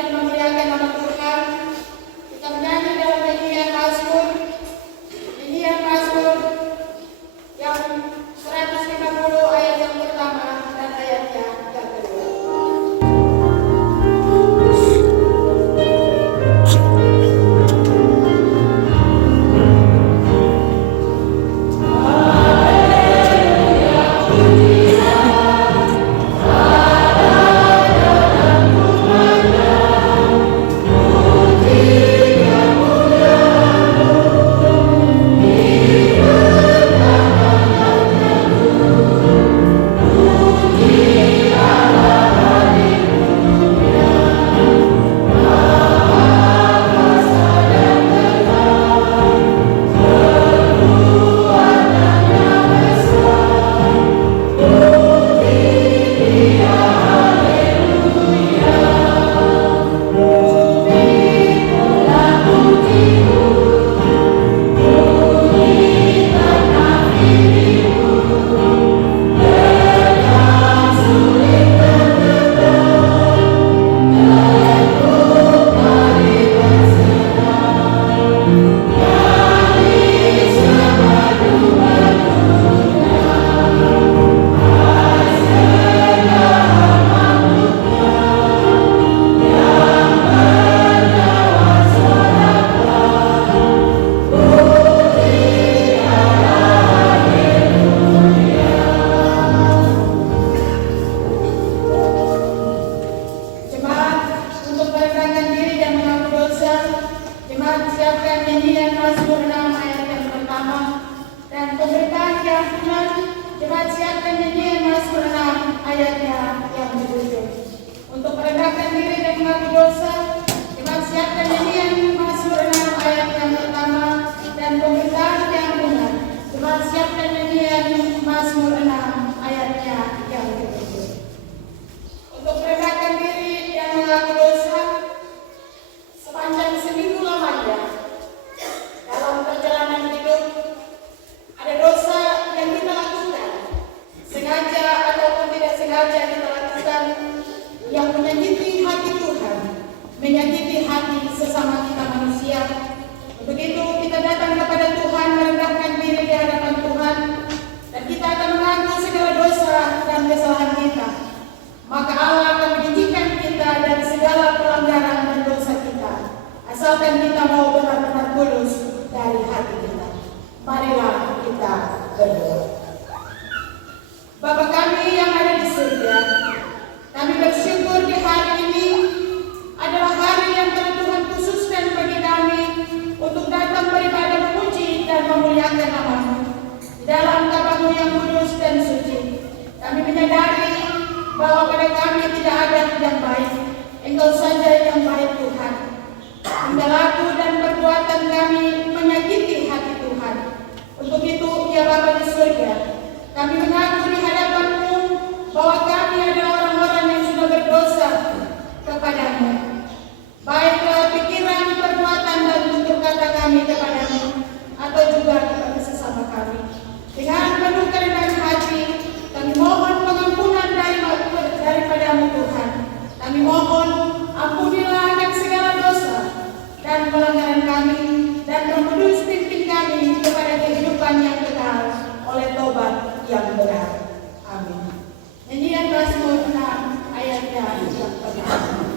dan memuliakan nama Tuhan. Kita menyanyi dalam nyanyian Mazmur yang 150 ayat yang pertama dan ayatnya yang kedua. Siapkan nyanyian Mazmur 6 ayat yang pertama dan pemberitaan keampunan. Jemaat siapkan nyanyian Mazmur 6 ayatnya yang ketujuh. Untuk merendahkan diri dan mengaku dosa, jemaat siapkan nyanyian Mazmur 6 ayat yang pertama dan pemberitaan keampunan. Jemaat siapkan nyanyian Mazmur 6 ayatnya yang ketujuh. Untuk merendahkan diri dan mengaku dosa, sepanjang seminggu lamanya dalam perjalanan hidup ada dosa yang kita lakukan, sengaja ataupun tidak sengaja kita lakukan, yang menyakiti hati Tuhan, menyakiti hati sesama kita manusia. Untuk itu kita datang kepada Tuhan, merendahkan diri di hadapan Tuhan, dan kita akan mengaku segala dosa dan kesalahan kita. Maka Allah akan menyijikan kita dari segala pelanggaran dan dosa kita, asalkan kita mau benar-benar kudus dari hati kita. Marilah kita berdoa. Bapa kami yang ada di surga, kami bersyukur di hari ini adalah hari yang telah Tuhan khususkan bagi kami untuk datang beribadah, memuji dan memuliakan nama-Mu di dalam kabar-Mu yang kudus dan suci. Kami menyadari bahwa pada kami tidak ada yang baik, Engkau saja yang baik Tuhan. Perilaku dan perbuatan kami menyakiti hati Tuhan. Untuk itu, ya Bapa di surga, kami mengaku di hadapan-Mu bahwa kami adalah orang-orang yang sudah berdosa kepada-Mu, baik lewat pikiran, perbuatan, dan tutur kata kami kepada-Mu, atau juga kepada sesama kami. Dengan penuh kerendahan hati, kami mohon pengampunan daripada-Mu Tuhan. Kami mohon ampunilah akan segala dosa dan pelanggaran kami, dan Roh Kudus pimpin kami kepada kehidupan yang kekal oleh tobat yang benar. Amin. Nyanyian Mazmur 6 ayatnya yang pertama.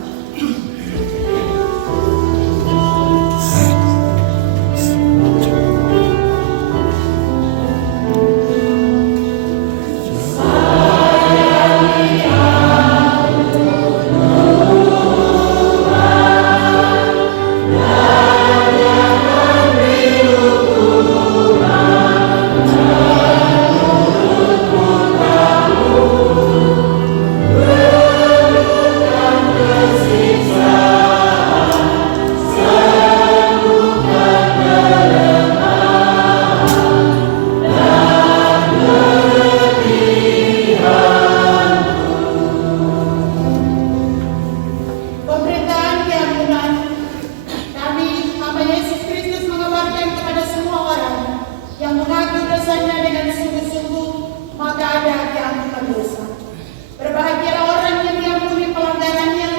Berbahagialah orang yang diampuni pelanggarannya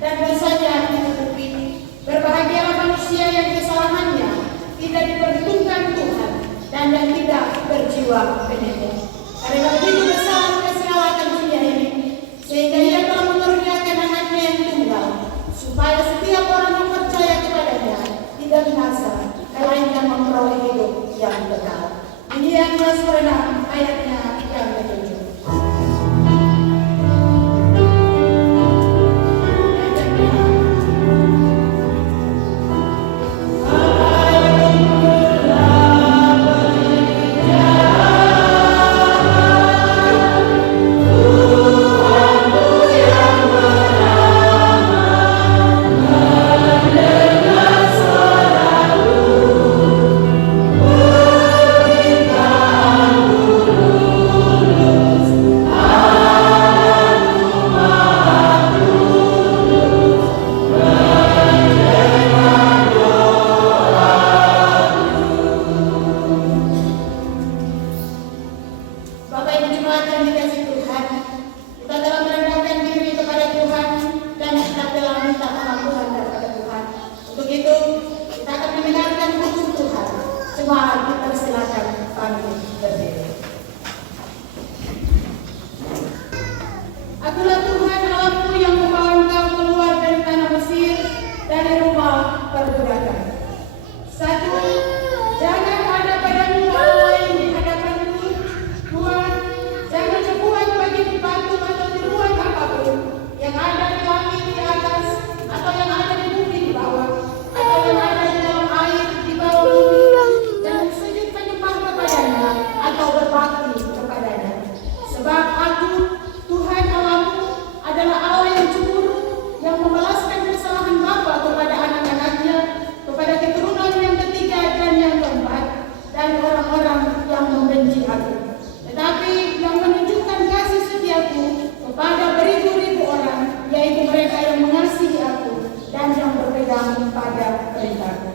dan dosanya dan yang tidak berjiwa penyembuh. Karena begitu besar kasih Allah akan dunia ini, sehingga Ia telah mengaruniakan anaknya yang tunggal, supaya setiap orang yang percaya kepadanya tidak binasa, melainkan memperoleh hidup yang kekal. Ini yang Yohanes 6 ayatnya yang ke-7. Akulah Tuhan Allahmu yang membawa engkau keluar dari tanah Mesir, dari rumah perbudakan. 1. Jangan ada padamu Allah lain di hadapanku. 2. Jangan berbuat bagi batu atau tiruan apapun yang ada di langit di atas, atau yang ada di bumi di bawah, atau yang ada di dalam air di bawah bumi. Jangan sujud menyembah kepadanya atau berbakti kepadanya. Sebab Aku, Tuhan Allahmu, adalah Allah yang cemburu, yang membalaskan kesalahan bapa kepada anak-anaknya, kepada keturunan yang ketiga dan yang keempat, dan orang-orang yang membenci Aku. Tetapi yang menunjukkan kasih setiaku kepada beribu-ribu orang, yaitu mereka yang mengasihi Aku dan yang berpegang pada perintah-Ku.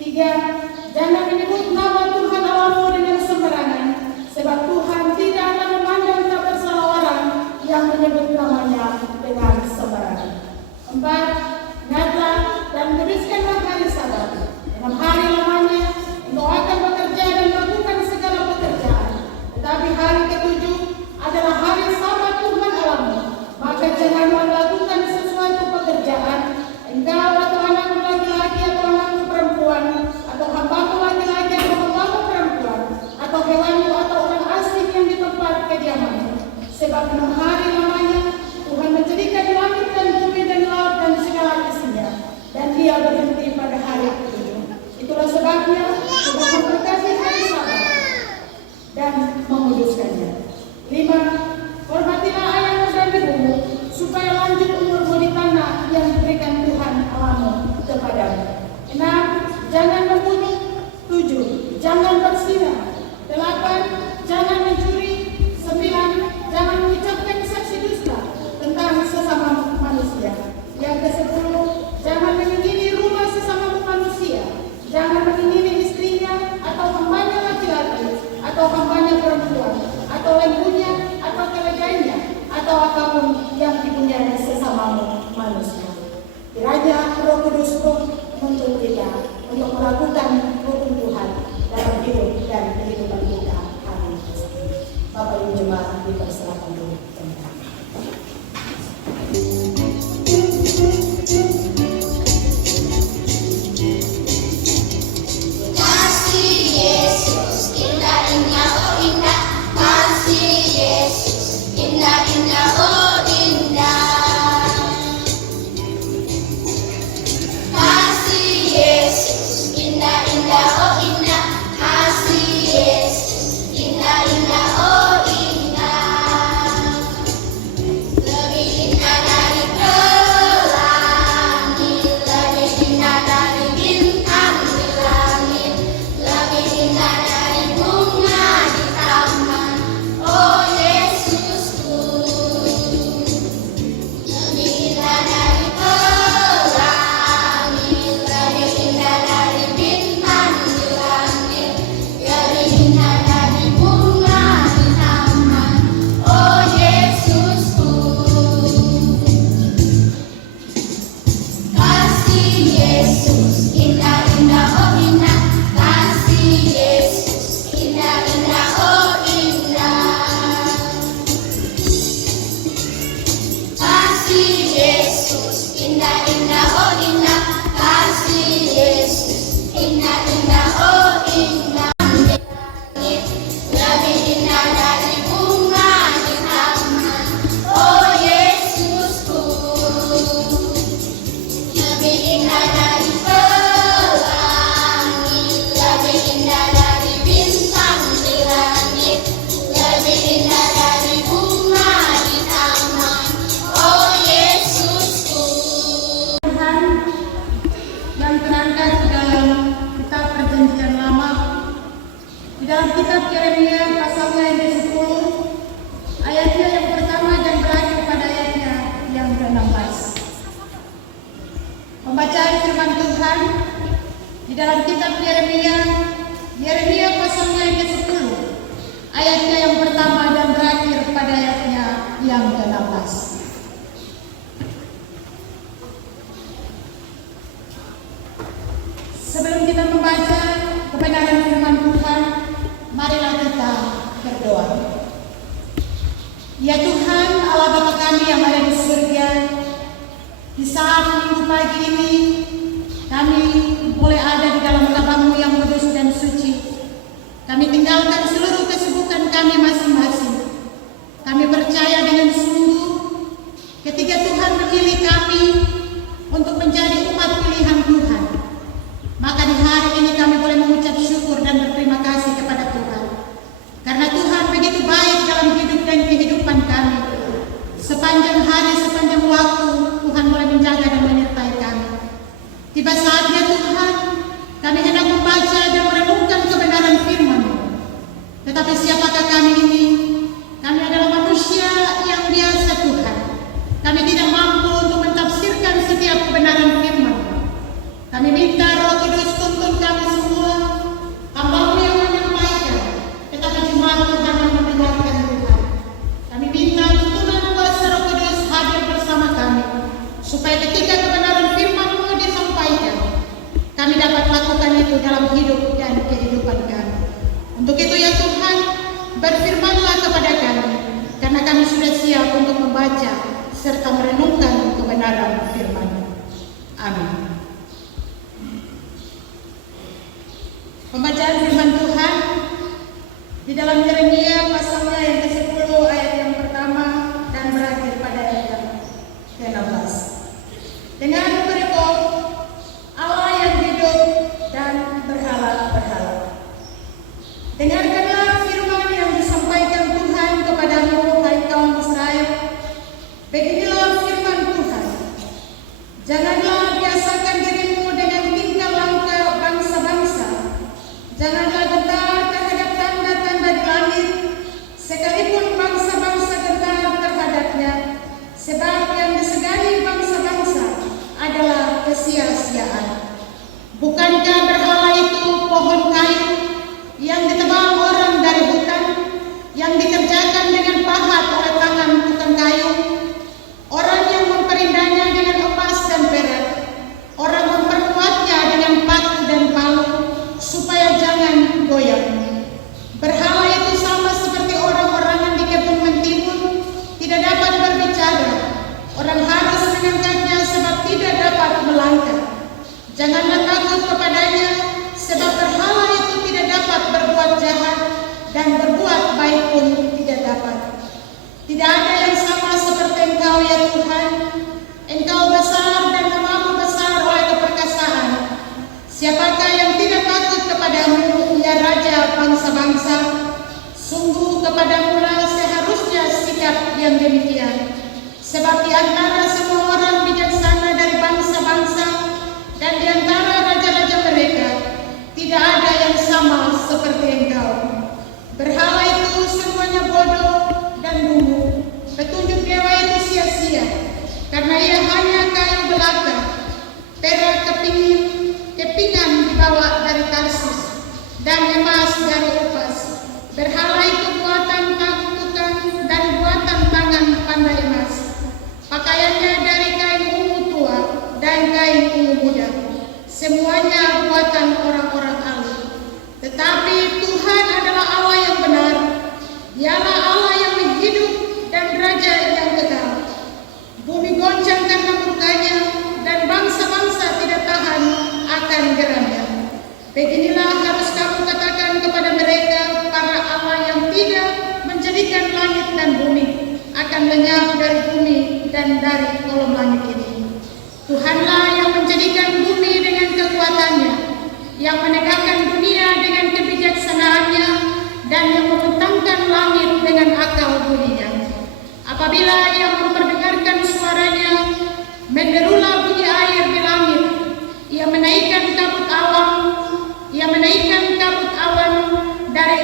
3. Jangan menyebut nama Tuhan Allahmu dengan sembarangan, sebab Tuhan tidak akan memandang tak bersalah orang yang menyebut namanya dengan sembarangan. 4. Ingatlah dan kuduskanlah hari Sabat. 6 hari lamanya engkau akan bekerja dan melakukan segala pekerjaan. Tetapi hari ke-7 adalah hari Sabat Tuhan Allahmu. Maka janganlah melakukan sesuatu pekerjaan, engkau atau anakmu laki-laki atau anakmu perempuan, atau hambamu laki-laki atau hambamu perempuan, atau hewanmu atau orang asing yang di tempat kediamanmu. Sebab 6 hari lamanya Tuhan menjadikan langit dan bumi dan laut dan segala isinya, dan Dia berhenti pada hari ke-7. Itulah sebabnya Tuhan memberkati hari Sabat dan menguduskannya. 5. Hormatilah ayahmu dan ibumu, supaya lanjut umurmu di tanah yang diberikan Tuhan Allahmu kepadamu. 6. Jangan membunuh. 7. Jangan berzina. 8. Jangan mencuri. 9. Jangan mengucapkan saksi dusta tentang sesama manusia. Yang ke-10. Jangan mengingini rumah sesama manusia. Jangan mengingini istrinya atau hambanya laki-laki atau hambanya perempuan atau lembunya atau keledainya atau apapun yang dipunyai sesamamu manusia. Kiranya Roh Kudus menuntun kita untuk melakukan hukum Tuhan dalam hidup dan kehidupan kita hari ini. Bapak Ibu Jemaat dipersilakan dulu. Di dalam kitab Yeremia pasalnya yang ke-10, ayatnya yang pertama dan berakhir pada ayatnya yang ke-16. Pembacaan firman Tuhan di dalam kitab Yeremia pasalnya yang ke-10, ayatnya yang pertama dan berakhir pada ayatnya yang ke-16. Sebelum kita membaca kebenaran firman Tuhan, marilah kita berdoa. Ya Tuhan, Allah Bapa kami yang ada di surga, di saat minggu pagi ini kami boleh ada di dalam kabar-Mu yang kudus dan suci. Kami tinggalkan seluruh kesibukan kami masing-masing. Kami percaya dengan sungguh ketika Tuhan memilih kami untuk menjadi umat pilihan Tuhan, maka di hari ini kami boleh mengucap syukur dan berterima kasih kepada Tuhan. Karena Tuhan begitu baik dalam hidup dan kehidupan kami. Sepanjang hari, sepanjang waktu, Tuhan boleh menjaga dan menyertai kami. Tiba saatnya Tuhan, kami hendak membaca dan merenungkan kebenaran firman-Mu. Tetapi siapakah kami ini? Kami adalah manusia yang biasa Tuhan. Kami tidak mampu untuk mentafsirkan setiap kebenaran firman-Mu. Kami minta Roh Kudus tuntun kami semua, hamba-Mu yang menyampaikan, tetapi jemaat Tuhan yang mendengarkan Tuhan. Kami minta tuntunan kuasa Roh Kudus hadir bersama kami, supaya ketika kebenaran firman-Mu disampaikan, kami dapat lakukan itu dalam hidup dan kehidupan kami. Untuk itu ya Tuhan, berfirmanlah kepada kami, karena kami sudah siap untuk membaca serta merenungkan kebenaran firman-Mu. Amin. Pembacaan firman Tuhan di dalam Yeremia pasalnya yang ke-10 ayat yang pertama dan berakhir pada ayat yang ke-16. Dengan berikut Allah yang hidup dan berhala-berhala. Dengarkanlah firman yang disampaikan Tuhan kepadamu, hai kaum Israel. Beginilah firman Tuhan. Janganlah biasakan dirimu dengan tingkah laku bangsa-bangsa. Janganlah gentar terhadap tanda-tanda di langit, sekalipun bangsa-bangsa gentar terhadapnya, sebab yang disegani bangsa-bangsa adalah kesia-siaan. Bukankah berhala itu pohon kayu yang ditebang orang dari hutan, yang dikerjakan dengan pahat oleh tangan tukang kayu? Orang yang memperindahnya dengan emas dan perak, orang memperkuatnya dengan batu dan palu, supaya jangan goyang. Berhala itu sama seperti orang-orang di kebun mentimun, tidak dapat berbicara. Orang harus mengangkatnya sebab tidak dapat melangkah. Janganlah takut kepadanya, sebab berhala itu tidak dapat berbuat jahat, dan berbuat baik pun tidak dapat. Tidak ada yang sama seperti Engkau ya Tuhan. Engkau besar dan namamu besar oleh keperkasaan. Siapakah yang tidak takut kepadamu, ya Raja bangsa-bangsa? Sungguh kepadamu lah seharusnya sikap yang demikian. Sebab di antara semua orang bijaksana dari bangsa-bangsa dan di antara raja-raja mereka, tidak ada yang sama seperti Engkau. Berhala itu semuanya bodoh dan dungu. Petunjuk dewa itu sia-sia, karena ia hanya kayu belaka, perak kepingan dibawa dari Tarsus, dan emas dari Upas. Berhala itu buatan tukang dan buatan tangan pandai emas. Pakaiannya dari kain ungu tua dan kain ungu muda. Semuanya buatan orang-orang alim. Tetapi Tuhan adalah Allah yang benar. Dialah Allah yang hidup dan Raja yang kekal. Bumi goncang karena murkanya, dan bangsa-bangsa tidak tahan akan geramnya. Beginilah harus kamu katakan kepada mereka, para Allah yang tidak menjadikan langit dan bumi, akan lenyap dari bumi dan dari kolom langit ini. Tuhanlah yang menjadikan bumi dengan kekuatannya, yang menegakkan dunia dengan kebijaksanaannya, dan yang membentangkan langit dengan akal budinya. Apabila ia memperdengarkan suaranya, menderulah bunyi air di langit. Ia menaikkan kabut awan dari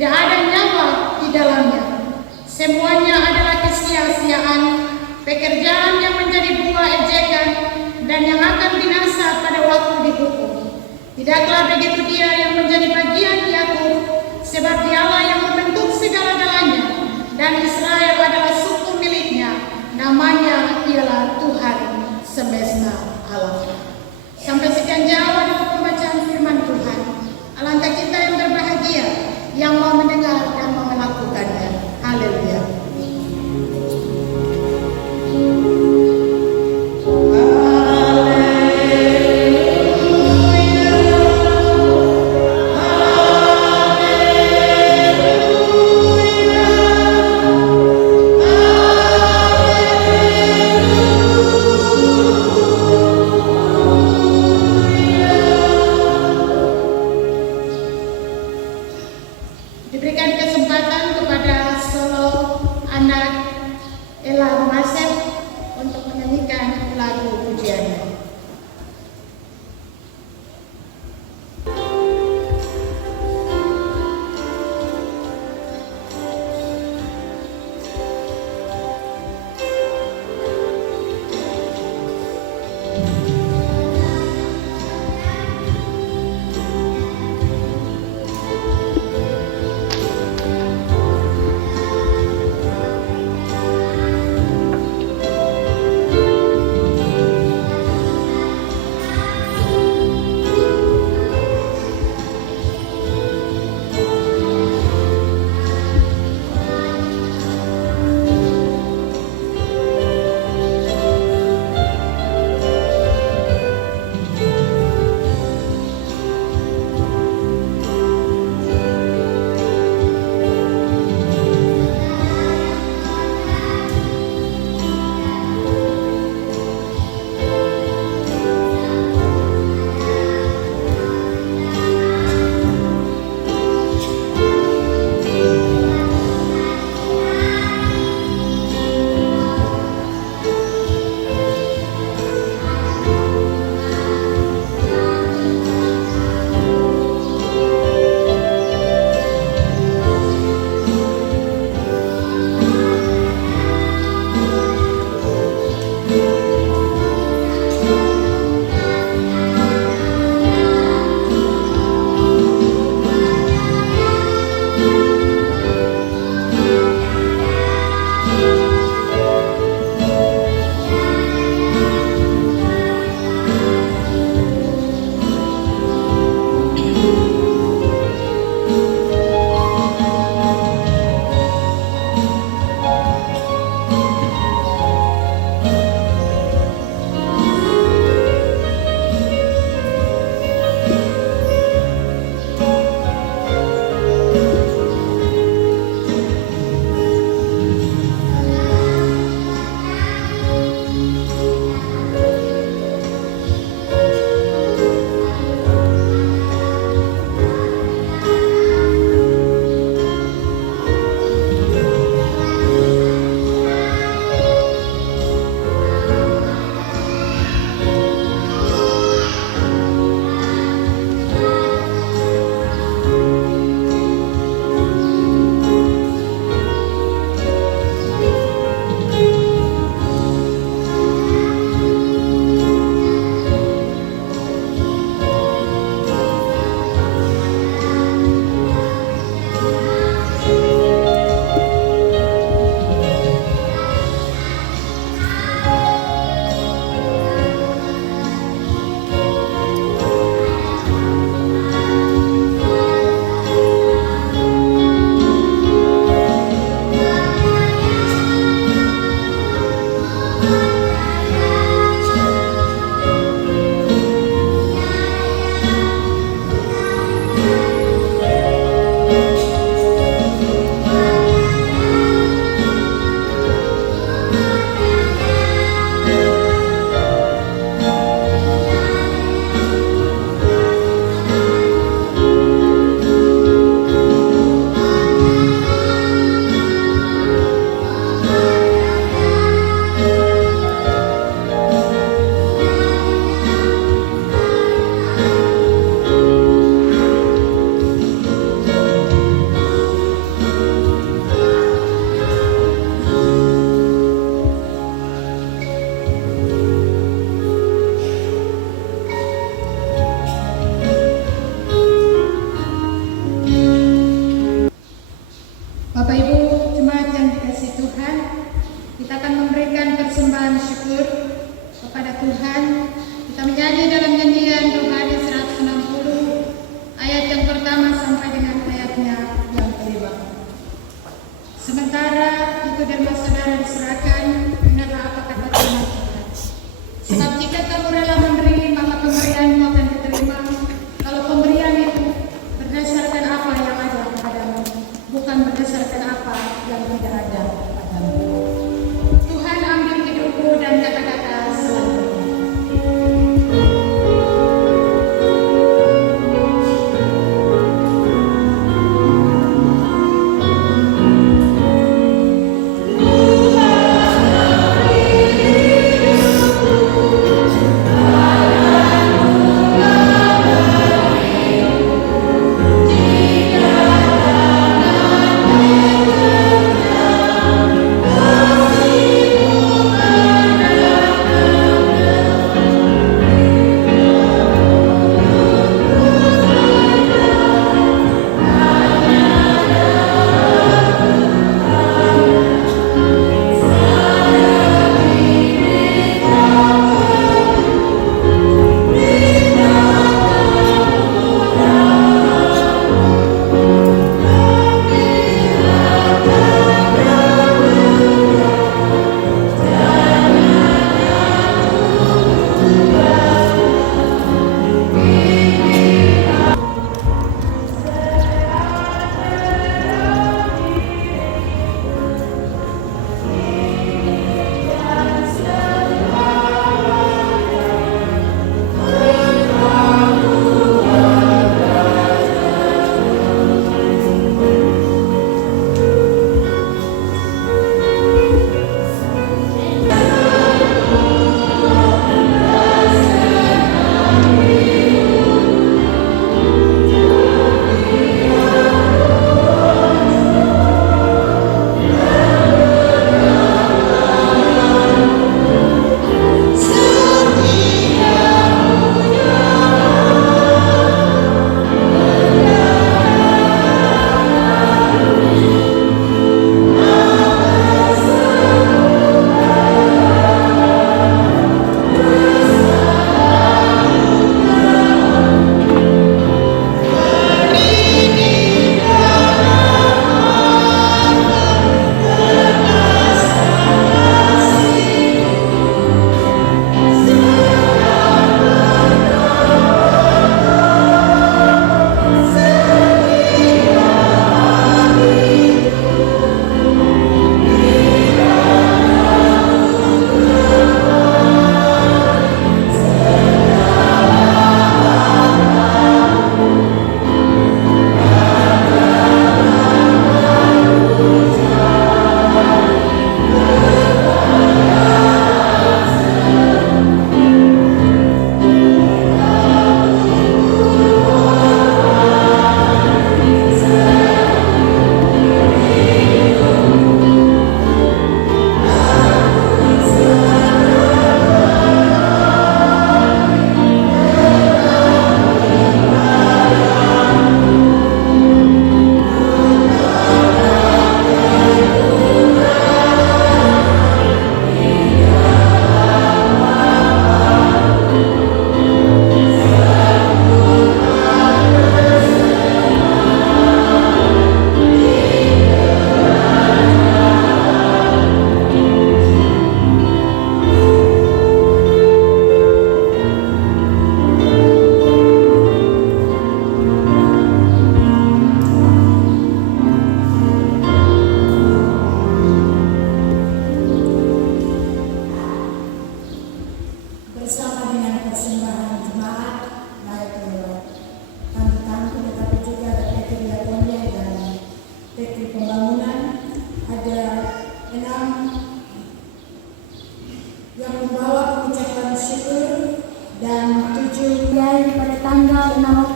tidak ada nyawa di dalamnya. Semuanya adalah kesia-siaan, pekerjaan yang menjadi buah ejekan dan yang akan binasa pada waktu dihukum. Tidaklah begitu dia yang menjadi bagian Yakub, sebab dialah yang membentuk segala-galanya, dan Israel adalah suku miliknya. Namanya ialah Tuhan semesta alam. Sampai sekian jauh adalah pembacaan firman Tuhan. Alangkah kita yang berbahagia yang mau mendengar dan mau melakukannya. Haleluya. Diberikan kesempatan kepada solo anak Ella Romasep untuk menyanyikan lagu pujiannya. Kita akan memberikan persembahan syukur kepada Tuhan. Kita menyanyi dalam nyanyian rohani 160 ayat yang pertama sampai dengan ayatnya yang kelima. Sementara itu dan saudara diserahkan, dengarlah apa kata Tuhan. Sebab jika kamu rela memberi, maka pemberianmu akan diterima. Kalau pemberian itu berdasarkan apa yang ada padamu, bukan berdasarkan apa yang tidak ada padamu. Tuhan ambil hidupku dan kata-kata selanjutnya.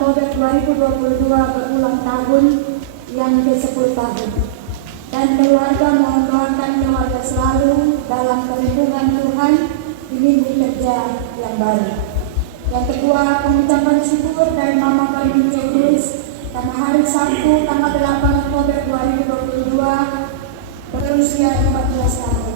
Oktober 2022 berulang tahun yang ke-10 tahun. Dan keluarga mohon doakan keluarga selalu dalam perlindungan Tuhan di minggu kerja yang baru. Yang kedua, pengucapan syukur dari Mama Karim Cekris karena hari Sabtu tanggal 8 Oktober 2022 berusia 14 tahun.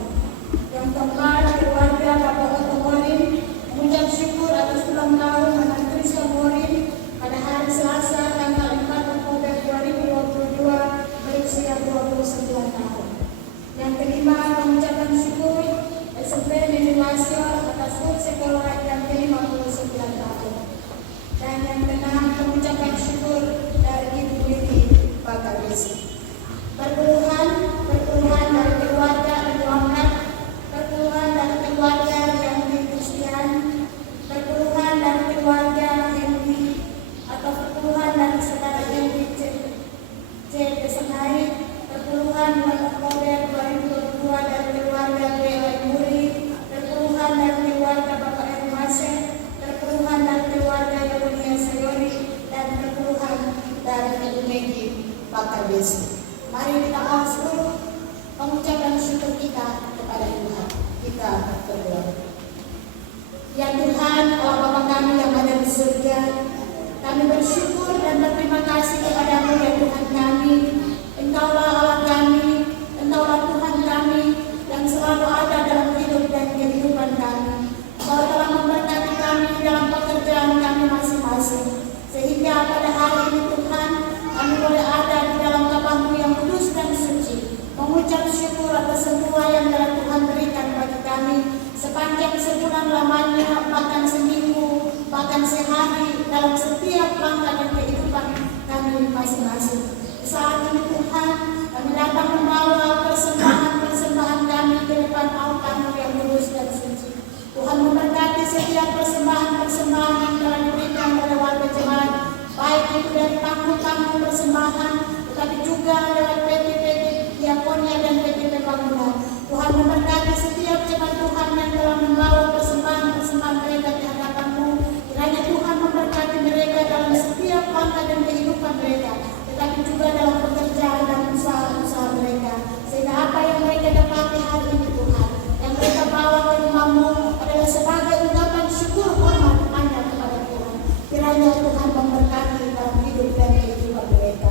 Sehingga pada hari ini Tuhan, kami boleh ada di dalam kapal-Mu yang kudus dan suci, mengucap syukur atas semua yang telah Tuhan berikan bagi kami sepanjang sebulan lamanya, bahkan seminggu, bahkan sehari, dalam setiap langkah dan kehidupan kami masing-masing. Saat ini Tuhan, kami datang membawa persembahan kami ke depan altar-Mu yang kudus dan suci. Tuhan memberkati setiap persembahan yang telah diberikan oleh warga jemaat, baik itu dari tamu-tamu persembahan, tetapi juga lewat PT-PT Diakonia dan PT Pembangunan. Tuhan memberkati setiap jemaat Tuhan yang telah membawa persembahan mereka di hadapan-Mu. Kiranya Tuhan memberkati mereka dalam setiap langkah dan kehidupan mereka, tetapi juga dalam pekerjaan dan usaha-usaha mereka. Sehingga apa yang mereka dapati hari ini Tuhan, yang mereka bawa ke rumah-Mu adalah sebagai ungkapan syukur hormat hanya kepada Tuhan. Kiranya Tuhan memberkati dalam hidup dan kehidupan mereka.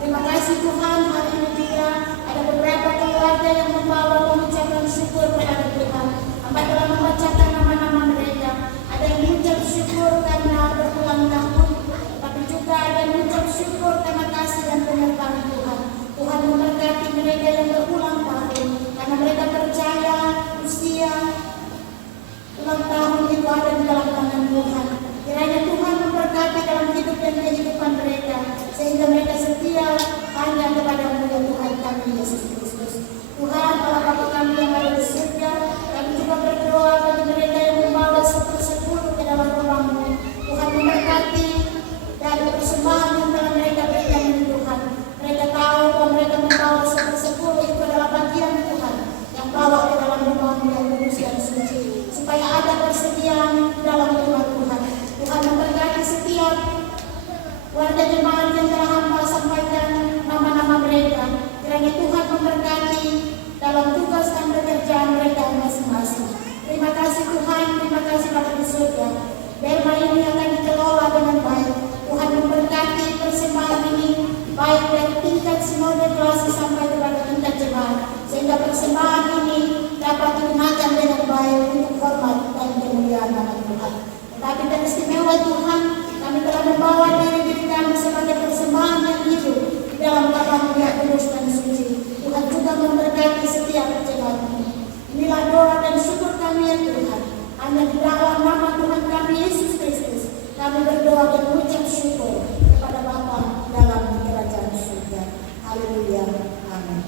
Terima kasih Tuhan, hari ini juga ada beberapa keluarga yang membawa mengucapkan syukur kepada Tuhan. Hamba telah membacakan nama-nama mereka. Ada yang mengucap syukur karena berulang tahun, tapi juga ada yang mengucap syukur karena kasih dan penyertaan Tuhan. Tuhan memberkati mereka yang berulang tahun, karena mereka percaya usia ulang tahun itu ada di dalam tangan Tuhan. Kiranya Tuhan memberkati dalam hidup dan kehidupan mereka, sehingga mereka setia hanya kepada-Mu ya Tuhan kami Yesus Kristus. Tuhan, Allah Bapa kami yang ada di surga, kami juga berdoa bagi mereka yang membawa 10 ke dalam rumah-Mu. Tuhan memberkati dari persembahan yang telah mereka berikan ini Tuhan. Mereka tahu bahwa mereka membawa 10 itu adalah bagian Tuhan yang bawa ke dalam rumah-Mu yang kudus dan suci, supaya ada persediaan di dalam rumah Tuhan. Tuhan memberkati setiap warga jemaat yang telah hamba sampaikan nama-nama mereka. Kiranya Tuhan memberkati dalam tugas dan pekerjaan mereka masing-masing. Terima kasih Tuhan, terima kasih Bapa di surga. Berma ini akan dikelola dengan baik. Tuhan memberkati persembahan ini, baik dari tingkat sinode kelas sampai kepada tingkat jemaat, sehingga persembahan ini dapat digunakan dengan baik untuk hormat dan kemuliaan nama Tuhan. Tetapi dan istimewa Tuhan, kami telah membawa diri kami sebagai persembahan yang hidup di dalam kapal-Mu yang kudus dan suci. Tuhan juga memberkati setiap jemaat-Mu. Inilah doa dan syukur kami ya Tuhan. Hanya di dalam nama Tuhan kami Yesus Kristus, kami berdoa dan mengucap syukur kepada Bapa dalam kerajaan surga. Haleluya. Amin.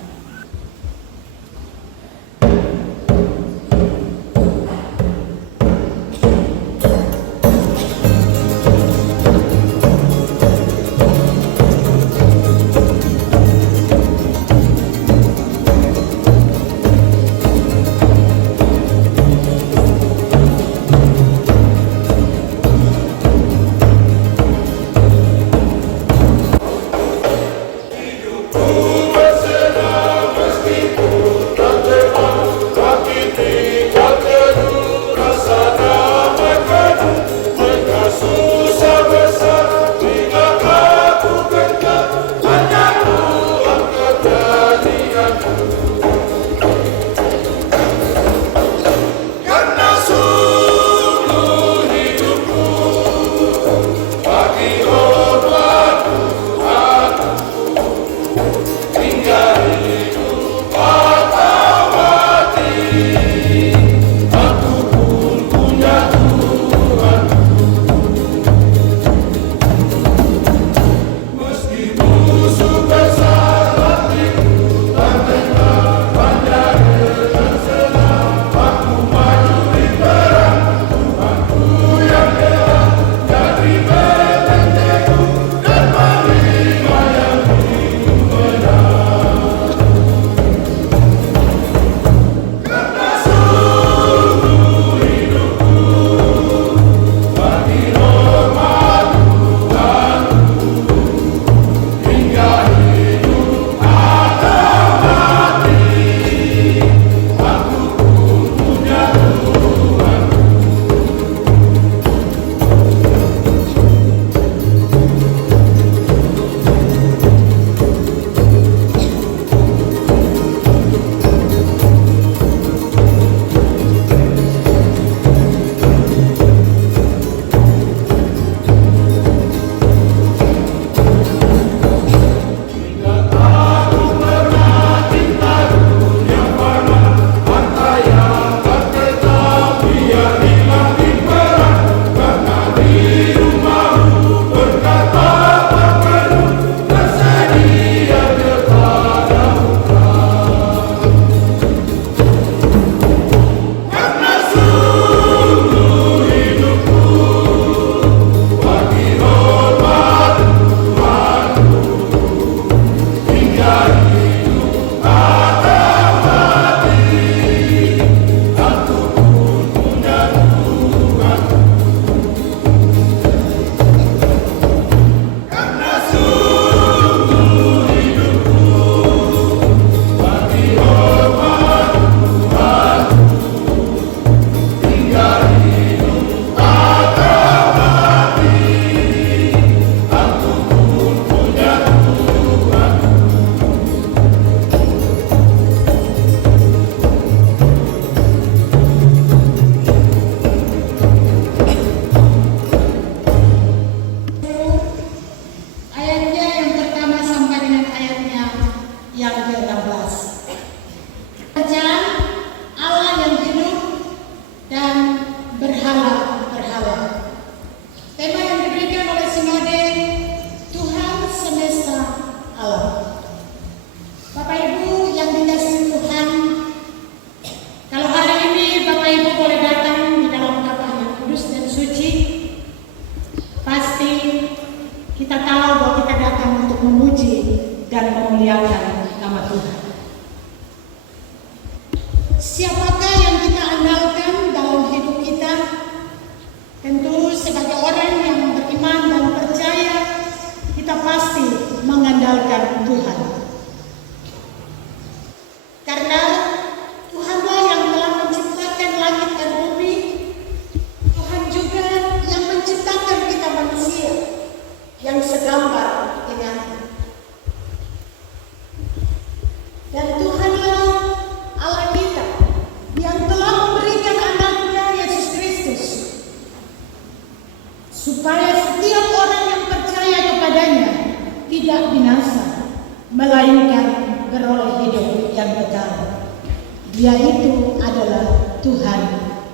yaitu adalah Tuhan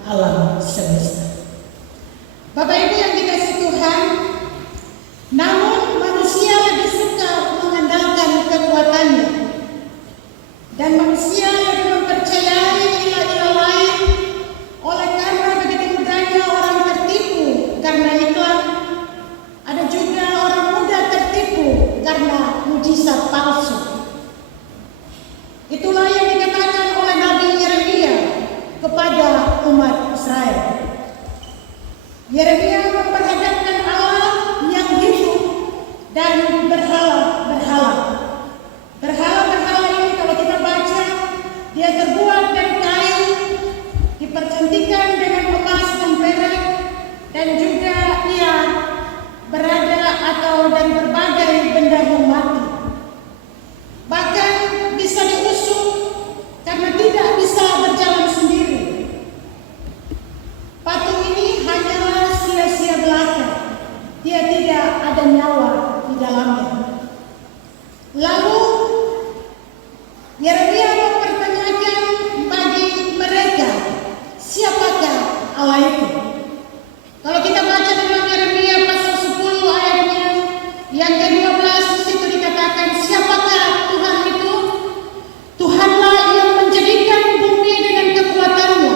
alam semesta. Bapak Ibu yang dikasihi Tuhan, namun manusia lebih suka mengandalkan kekuatannya, dan manusia lebih mempercayai ilah-ilah lain. Oleh karena begitu mudahnya orang tertipu karena iklan, ada juga orang mudah tertipu karena mujizat palsu. Itulah yang dikatakan oleh Nabi Yeremia kepada umat Israel. Yeremia memperhadapkan Allah yang hidup dan berhala-berhala. Berhala-berhala ini kalau kita baca, dia terbuat dari kayu, dipercantikkan dengan emas dan perak, dan juga ia berada atau dan berbagai benda yang mati. Bahkan bisa diusung karena tidak bisa berjalan sendiri. Patung ini hanyalah sia-sia belaka, dia tidak ada nyawa di dalamnya. Lalu Yeremia mempertanyakan bagi mereka, siapakah Allah itu? Kalau kita baca dalam Yeremia pasal 10 ayatnya yang ke-12, di situ dikatakan, siapakah Tuhan itu? Tuhanlah yang menjadikan bumi dengan kekuatannya,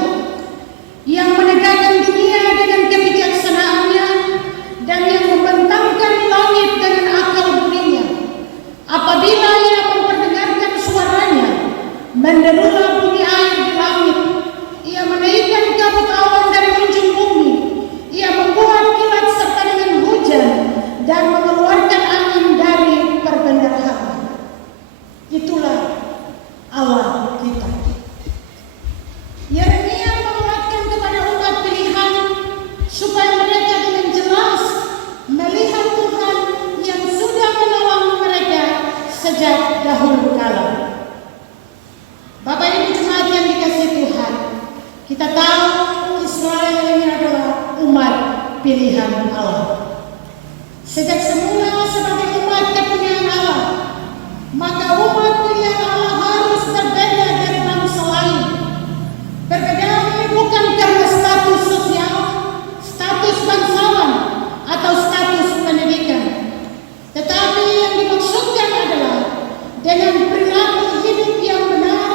yang menegakkan dunia dengan kebijaksanaannya, dan yang membentangkan langit dengan akal budinya. Apabila ia memperdengarkan suaranya, menderulah bunyi air di langit. Ia menaikkan kabut awan dari ujung bumi. Ia membuat kilat serta dengan hujan dan mengeluarkan angin dari perbendaraannya. Itulah Allah kita. Yeremia menguatkan kepada umat pilihan supaya mereka dengan jelas melihat Tuhan yang sudah menolong mereka sejak dahulu kala. Bapak Ibu jemaat yang dikasihi Tuhan, kita tahu Israel ini adalah umat pilihan Allah. Sejak semula sebagai umat kepunyaan Allah, maka umat pilihan Allah harus berbeda dari bangsa lain. Berbeda ini bukan karena status sosial, status bangsawan, atau status pendidikan, tetapi yang dimaksudkan adalah dengan perilaku hidup yang benar,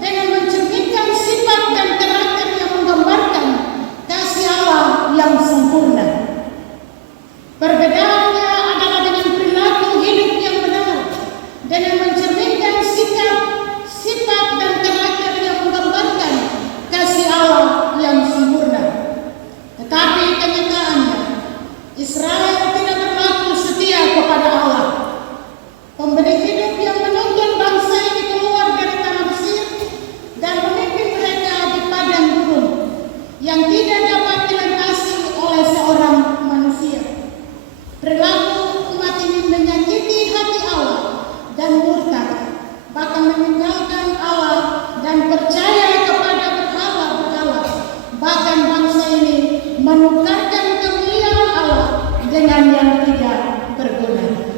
dengan mencerminkan sifat dan karakter yang menggambarkan kasih Allah yang sempurna. Perbedaannya adalah dengan perilaku hidup yang benar, dengan mencerminkan sikap, sifat dan karakter yang menggambarkan kasih Allah yang sempurna. Tetapi kenyataannya, Israel tidak berlaku setia kepada Allah. Pemberi hidup yang menuntun bangsa ini keluar dari tanah Mesir dan memimpin mereka di padang gurun yang tidak dapat dilintasi oleh seorang manusia. Perilaku umat ini menyakiti hati Allah dan murtad, bahkan meninggalkan Allah dan percaya kepada berhala-berhala. Bahkan bangsa ini menukarkan kemuliaan Allah dengan yang tidak berguna.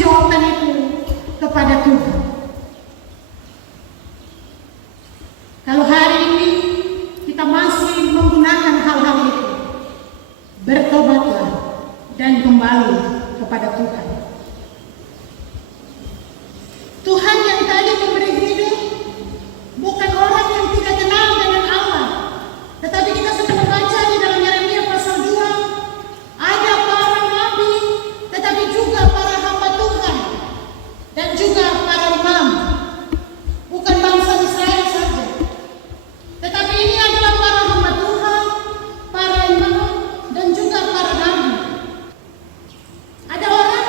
Jawaban itu kepada Tuhan. Kalau hari ini kita masih menggunakan hal-hal itu, bertobatlah dan kembali kepada Tuhan. Tuhan yang tadi memberi hidup bukan orang yang tidak kenal dengan Allah, tetapi kita sudah membaca di dalam Yeremia pasal 2, ada para nabi, tetapi juga para hamba Tuhan dan juga para imam. Bukan bangsa Israel saja, tetapi ini adalah para hamba Tuhan, para imam, dan juga para nabi. Ada orang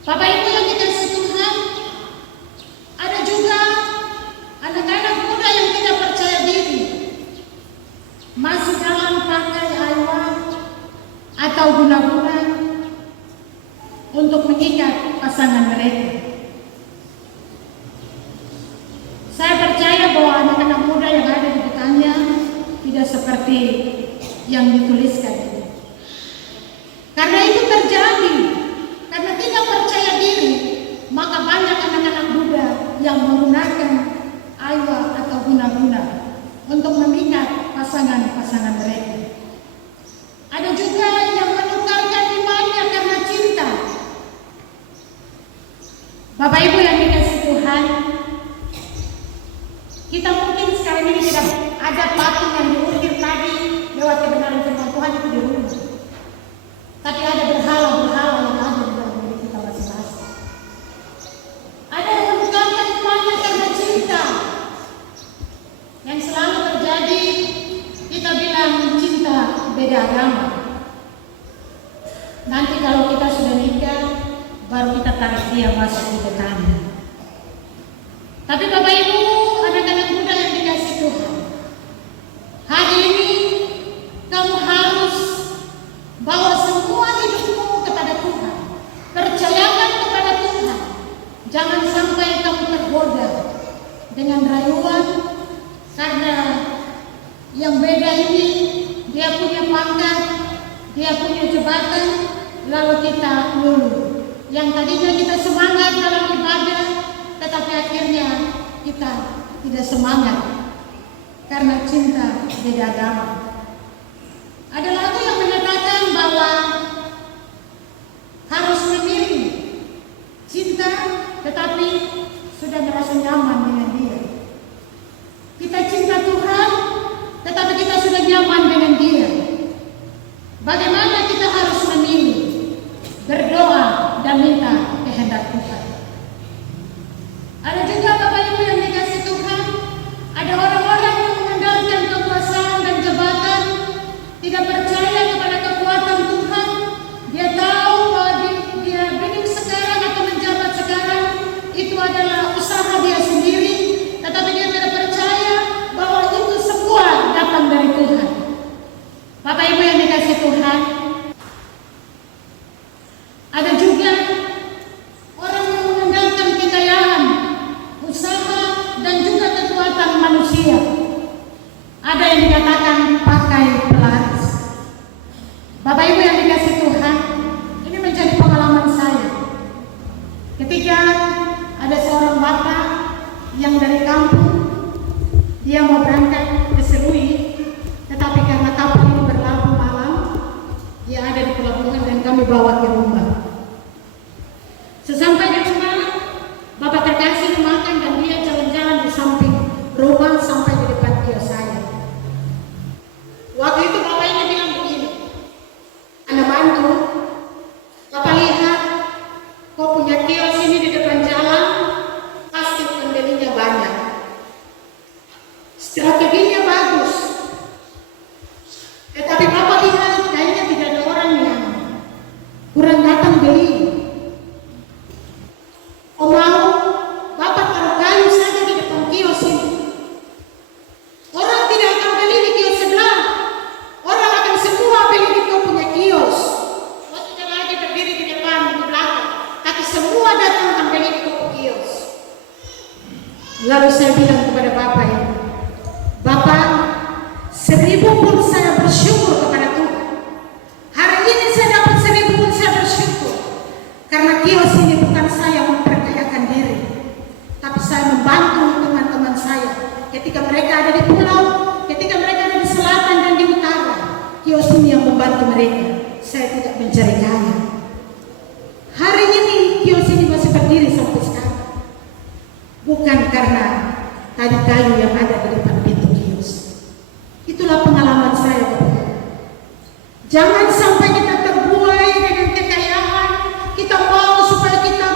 Bapak Ibu yang dikasihi Tuhan, ada juga anak-anak muda yang tidak percaya diri, masih dalam pakai iPhone atau guna-guna untuk mengikat pasangan mereka. Saya percaya bahwa anak-anak muda yang ada di depannya tidak seperti yang dituliskan ini. Karena itu terjadi, karena tidak percaya diri, maka banyak anak-anak muda yang menggunakan iPhone atau guna-guna untuk mengikat pasangan-pasangan mereka. Ada juga yang menukarkan imannya karena cinta. Bapak Ibu yang dikasihi Tuhan, kita mungkin sekarang ini tidak ada patung yang diukir tadi lewat kebenaran firman Tuhan itu di rumah. Tapi ada berhala-berhala yang ada di dalam diri kita masing-masing. Ada yang menukarkan imannya karena cinta. Yang selalu terjadi, kita bilang cinta beda agama. Nanti kalau kita sudah nikah, baru kita tarik dia masuk di depannya. Tapi Bapak Ibu, anak-anak muda yang dikasihi Tuhan, hari ini kamu harus bawa semua hidupmu kepada Tuhan. Percayakan kepada Tuhan. Jangan sampai kamu tergoda dengan rayuan, karena yang beda ini dia punya pangkat, dia punya jabatan, lalu kita luluh. Yang tadinya kita semangat dalam ibadah, tetapi akhirnya kita tidak semangat karena cinta beda agama. Ada lagu yang menyatakan bahwa harus memilih cinta, tetapi sudah merasa nyaman dengan dia. Kita cinta Tuhan, tetapi kita sudah nyaman dengan dia. Bagaimana kita harus memilih? Berdoa dan minta kehendak Tuhan. Ada juga Bapak Ibu yang dikasihi Tuhan, ada orang-orang yang mengandalkan kekuasaan dan jabatan, tidak percaya kepada kekuatan Tuhan. Dia tahu bahwa dia hidup sekarang atau menjabat sekarang itu adalah usaha dia sendiri, tetapi dia tidak percaya bahwa itu semua datang dari Tuhan. Bapak Ibu yang dikasihi Tuhan, ada juga orang yang mengandalkan kekayaan, usaha, dan juga kekuatan manusia. Ada yang dikatakan pakai pelaris. Bapak Ibu yang dikasihi Tuhan, ini menjadi pengalaman saya. Ketika ada seorang bapak yang dari kampung, dia mau berangkat ke Serui, tetapi karena kapal ini berlabuh malam, dia ada di pelabuhan dan kami bawa ke rumah. Sesampai di rumah, bapak terkasih makan dan dia jalan-jalan di samping rumah sampai di depan kios saya. Waktu itu bapak ini bilang begini, "Anak bantu, bapak lihat, kau punya kios ini di depan jalan, pasti pembelinya banyak. Strateginya bagus. Tetapi bapak lihat, kayaknya tidak ada orang yang kurang datang beli. Oh mau, bapak taruh kayu saja di depan kios ini. Orang tidak akan beli di kios sebelah. Orang akan semua beli di kau punya kios. Kau tidak lagi berdiri di depan, di belakang, tapi semua datang akan beli di kau kios." Lalu saya bilang kepada bapak ini, "Bapak, 1000 pun saya bersyukur kepada Tuhan. Hari ini saya dapat 1000 pun saya bersyukur. Karena kios ini bukan saya memperkayakan diri, tapi saya membantu teman-teman saya. Ketika mereka ada di pulau, ketika mereka ada di selatan dan di utara, kios ini yang membantu mereka. Saya tidak mencari kaya. Hari ini kios ini masih berdiri sampai sekarang. Bukan karena tadi kayu yang ada di depan pintu kios." Itulah pengalaman saya, Bapak. Jangan sampai kita terbuai dengan kekayaan. Kita mau supaya kita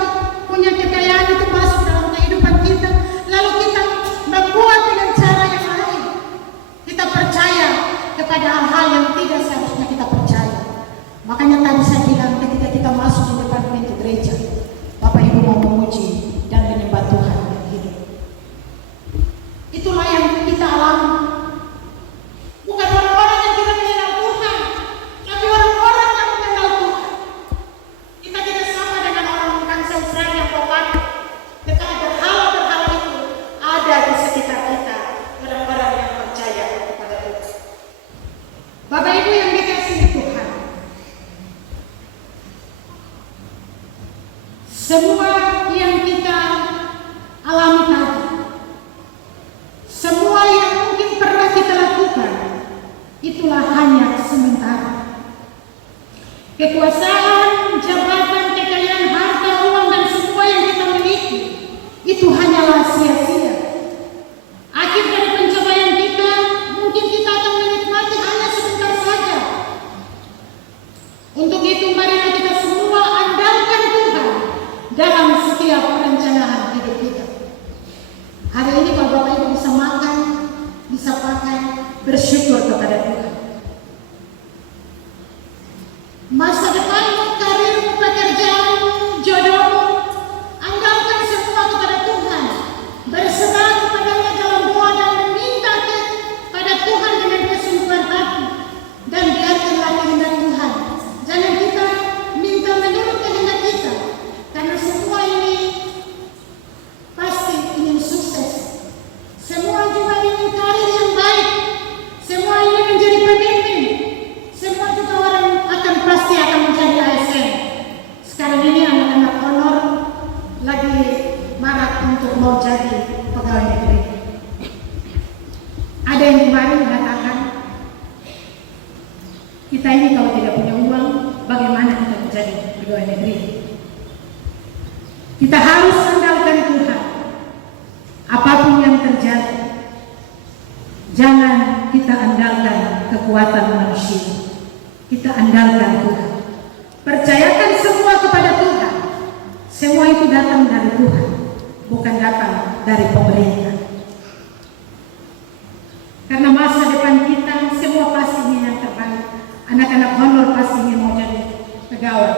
punya kekayaan itu masuk dalam kehidupan kita, lalu kita membuat dengan cara yang lain. Kita percaya kepada hal-hal yang tidak seharusnya kita percaya. Makanya tadi saya bilang ketika kita masuk di depan pintu gereja, semua yang kita alami tadi, semua yang mungkin pernah kita lakukan, itulah hanya sementara. Kekuasaan, jabatan, kekayaan, harta, uang, dan semua yang kita miliki, itu hanyalah sia-sia. Akhir dari pencapaian kita, mungkin kita akan menikmati hanya sebentar saja. Untuk itu, marilah kita semua andalkan Tuhan dalam setiap perencanaan hidup kita. Hari ini kalau Bapak Ibu bisa makan, bisa pakai, bersyukur kepada Tuhan. Masa depanmu, karirmu, pekerjaanmu, jodohmu, andalkan semua kepada Tuhan. Berserah kepadanya dalam doa dan meminta kepada Tuhan dengan kesungguhan hati. Dan biarkanlah kehendak Tuhan. Jangan kita minta menurut kehendak kita. Karena semua ini pasti ingin sukses. Semua juga ingin karir yang baik. Semua ingin menjadi pemimpin. Semua juga orang pasti akan menjadi ASN. Sekarang ini anak-anak honor lagi marak untuk mau jadi pegawai negeri. Ada yang kemarin mengatakan, kita ini kalau tidak punya uang, bagaimana kita menjadi pegawai negeri? Kita harus andalkan Tuhan. Apapun yang terjadi, jangan kita andalkan kekuatan manusia. Kita andalkan Tuhan. Percayakan semua kepada Tuhan. Semua itu datang dari Tuhan, bukan datang dari pemerintah. Karena masa depan kita semua pasti ingin yang terbaik. Anak-anak honor pasti ingin mau jadi pegawai.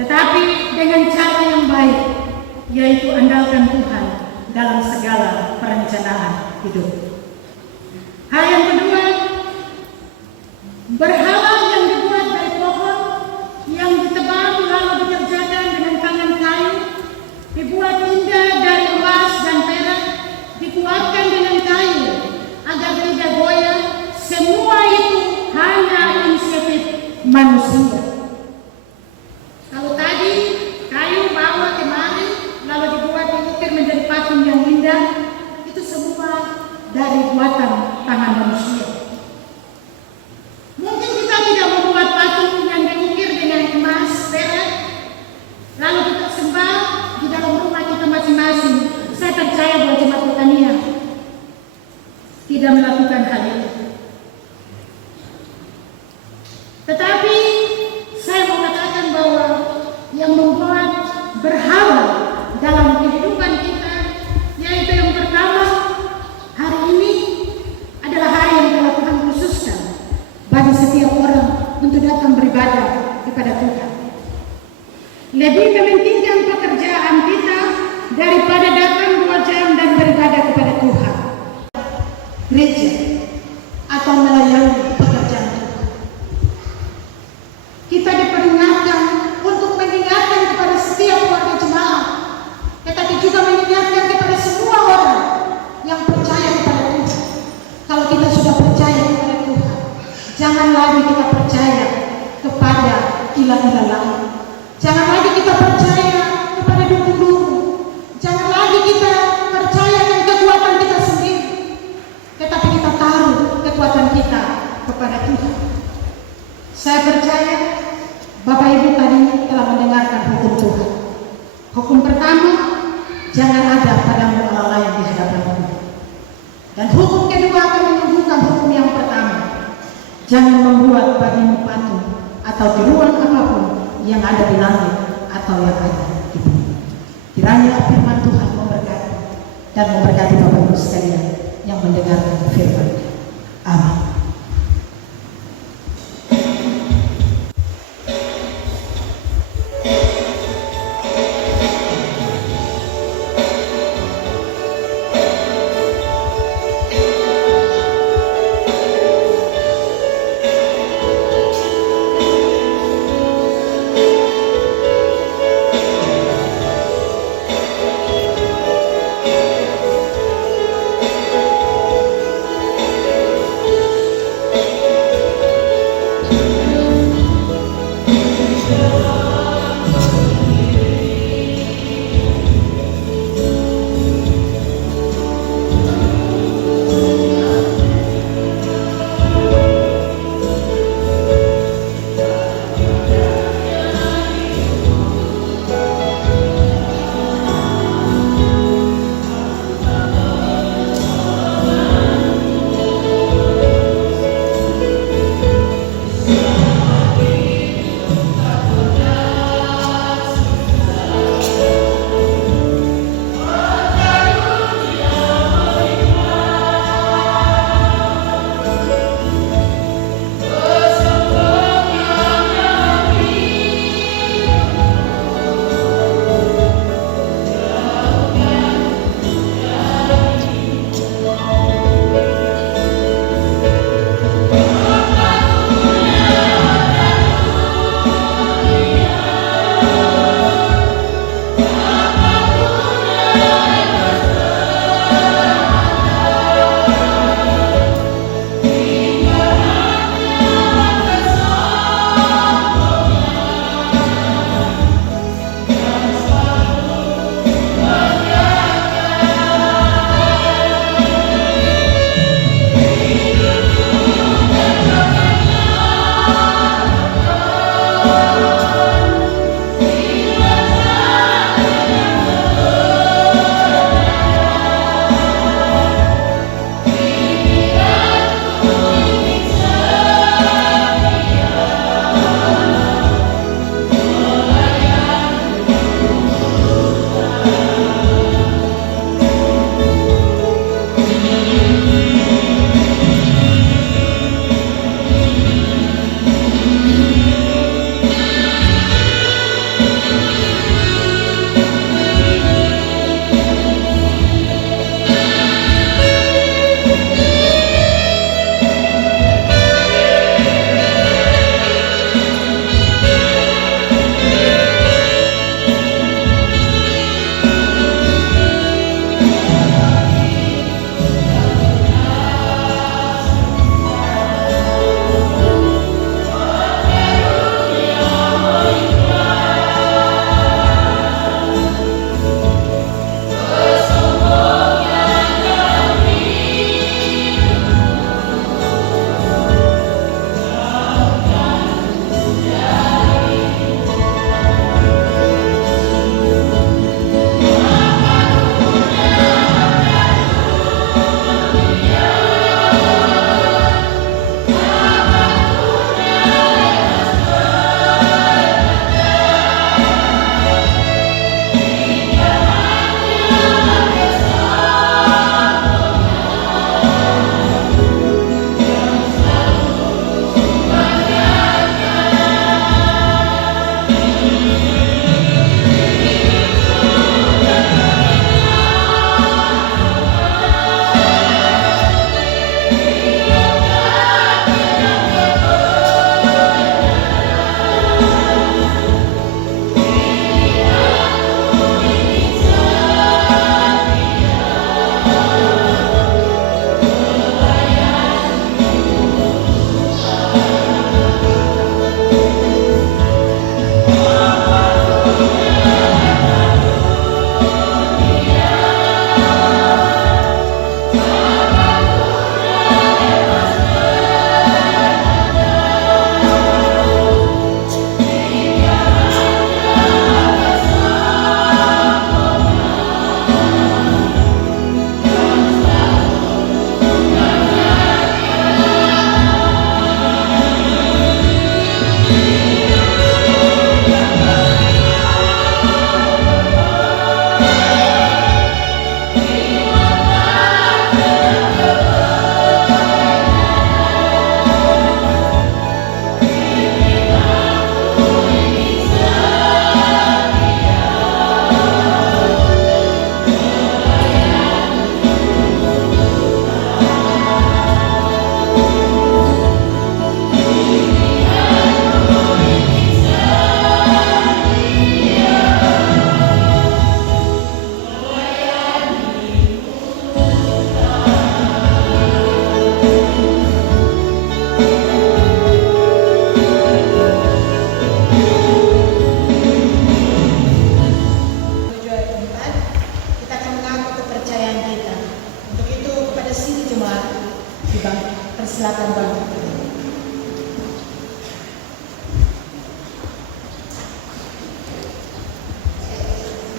Tetapi dengan cara yang baik, yaitu andalkan Tuhan dalam segala perencanaan hidup. Hal yang kedua, berhala yang dibuat dari pohon, yang ditebang lalu dikerjakan dengan tangan kayu, dibuat indah dari emas dan perak, dikuatkan dengan kayu agar tidak goyah. Semua itu hanya inisiatif manusia. Kalau tadi kayu bawa kemari lalu dibuat diukir menjadi patung yang indah, itu semua dari buatan tangan manusia. Mungkin kita tidak membuat patung yang diukir dengan emas, perak, lalu kita sembah di dalam rumah kita masing-masing. Saya percaya bahwa jemaat Betania tidak melakukan hal itu. Tetapi saya mau katakan bahwa yang membuat berhala dalam kehidupan kita, yaitu yang pertama, hari ini adalah hari yang telah Tuhan khususkan bagi setiap orang untuk datang beribadah kepada Tuhan. Lebih mementingkan pekerjaan kita daripada datang 2 jam dan beribadah kepada Tuhan. Gereja atau melayani pekerjaan Tuhan. Kita diperingatkan untuk mengingatkan kepada setiap warga jemaat, tetapi juga mengingatkan kepada semua orang yang percaya kepada Tuhan. Kalau kita sudah percaya kepada Tuhan, jangan lagi kita percaya kepada ilah-ilah lain. Jangan lagi kita percaya kepada dukun-dukun. Jangan lagi kita percaya dengan kekuatan kita sendiri. Tetapi kita taruh kekuatan kita kepada Tuhan. Saya percaya Bapak Ibu tadi telah mendengarkan hukum Tuhan. Hukum pertama, jangan ada padamu Allah lain di hadapanmu. Dan hukum kedua akan menyambungkan hukum yang pertama. Jangan membuat bagimu patung atau tiruan apapun yang ada di langit atau yang ada di bumi. Kiranya firman Tuhan memberkati dan memberkati Bapak Ibu sekalian yang mendengarkan firman. Amin.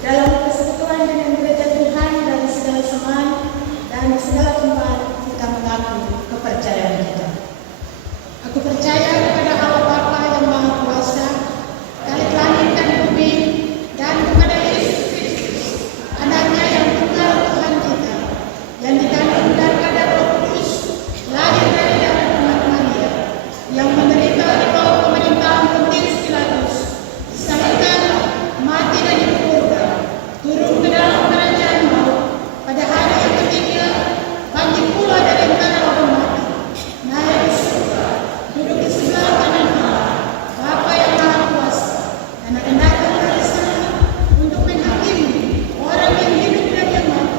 dalam persekutuan dengan gereja Tuhan dari segala zaman dan di segala tempat kita mengaku kepercayaan kita. Aku percaya kepada Allah Bapa yang Maha Kuasa, Khalik langit dan bumi, dan kepada Yesus Kristus, Anaknya yang tunggal Tuhan kita, yang dikandung dan pada Roh Kudus, lahir dari dalam umat Maria, yang menderita di bawah pemerintahan Pontius Pilatus, disalibkan, mati dan dikuburkan, turun ke dalam kerajaan maut, pada hari yang ketiga, bangkit pula dari antara orang mati, naik ke surga, duduk di sebelah kanan Allah, Bapa yang Maha Kuasa, dan akan datang dari sana untuk menghakimi orang yang hidup dan yang mati.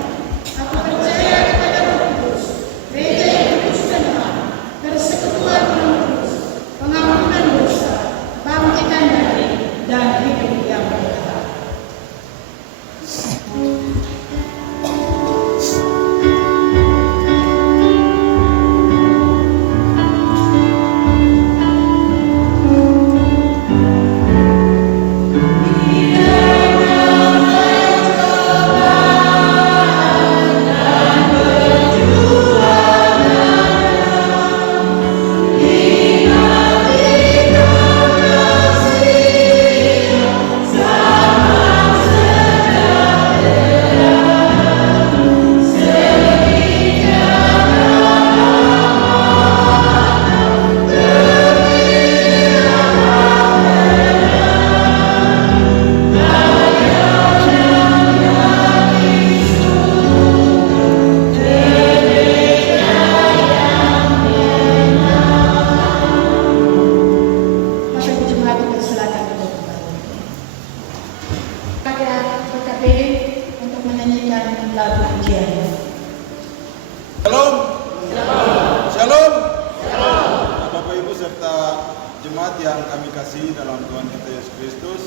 Aku percaya kepada Roh Kudus, gereja yang kudus dan terang, persekutuan orang kudus, pengampunan dosa, bangkitan dari Dan hidup yang kekal. Maka jemaat dipersilakan untuk kembali. Pada PKB untuk menyanyikan lagu ujian. Shalom. Shalom. Bapak Ibu serta jemaat yang kami kasihi dalam Tuhan kita Yesus Kristus.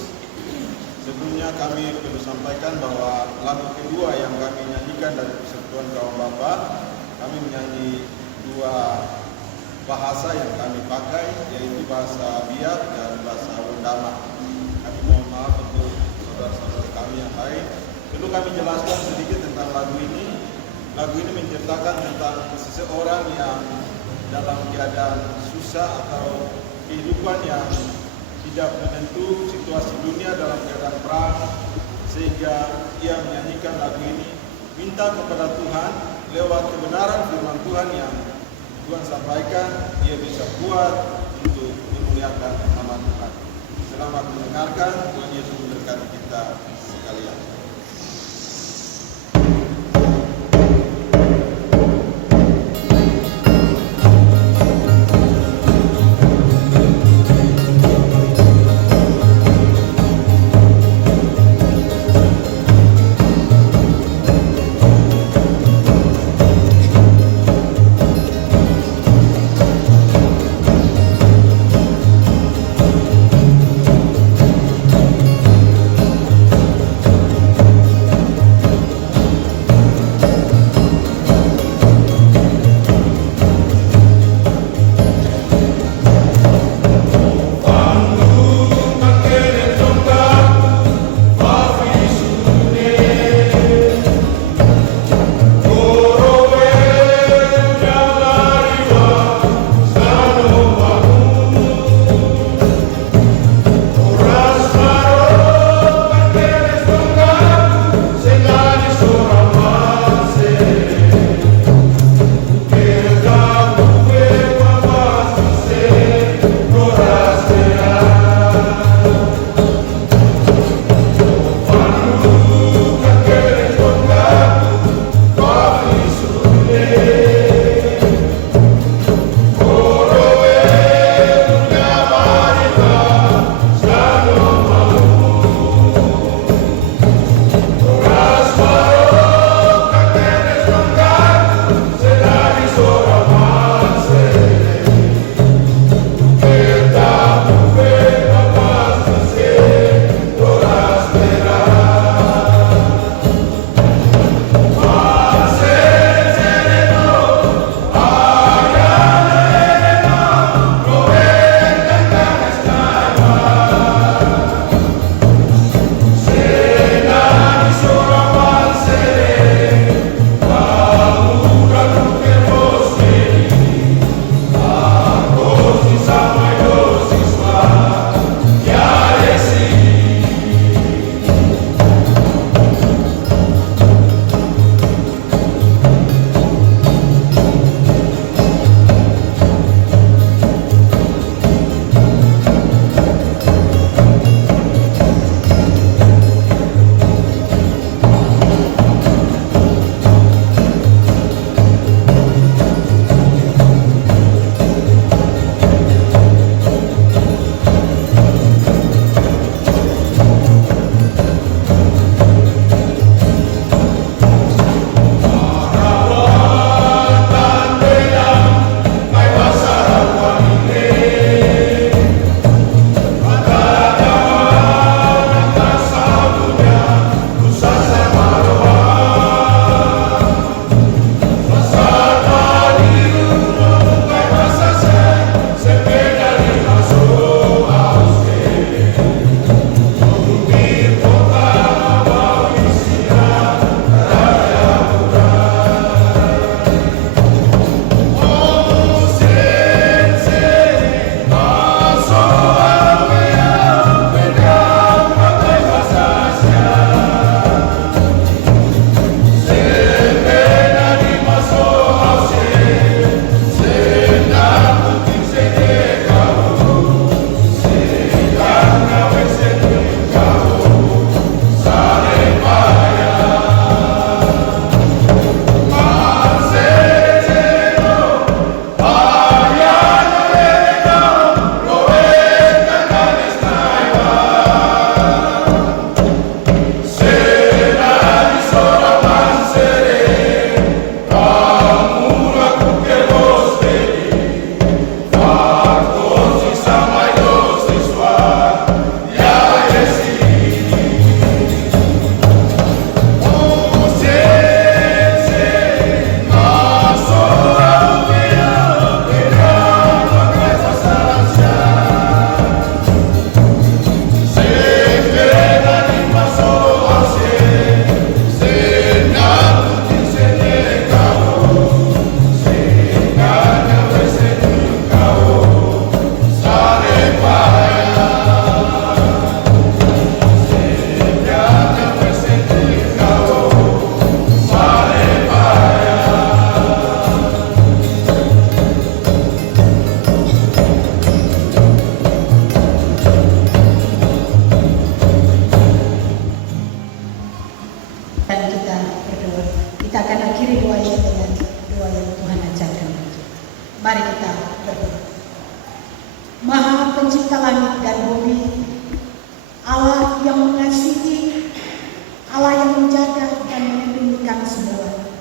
Sebelumnya kami perlu sampaikan bahwa lagu kedua yang kami nyanyikan dari Persekutuan Kaum Bapa, kami menyanyi dua bahasa yang kami pakai, yaitu bahasa Biak dan bahasa Wendama. Kami mohon maaf untuk saudara-saudara kami yang lain. Perlu kami jelaskan sedikit tentang lagu ini. Lagu ini menceritakan tentang seseorang yang dalam keadaan susah atau kehidupan yang tidak menentu, situasi dunia dalam keadaan perang, sehingga ia menyanyikan lagu ini, minta kepada Tuhan lewat kebenaran firman Tuhan yang Tuhan sampaikan, ia bisa kuat untuk memuliakan nama Tuhan. Selamat mendengarkan, Tuhan Yesus memberkati kita sekalian. Kita akan akhiri doa ini dengan doa yang Tuhan ajarkan. Mari kita berdoa. Maha Pencipta langit dan bumi, Allah yang mengasihi, Allah yang menjaga dan melindungi kami semua.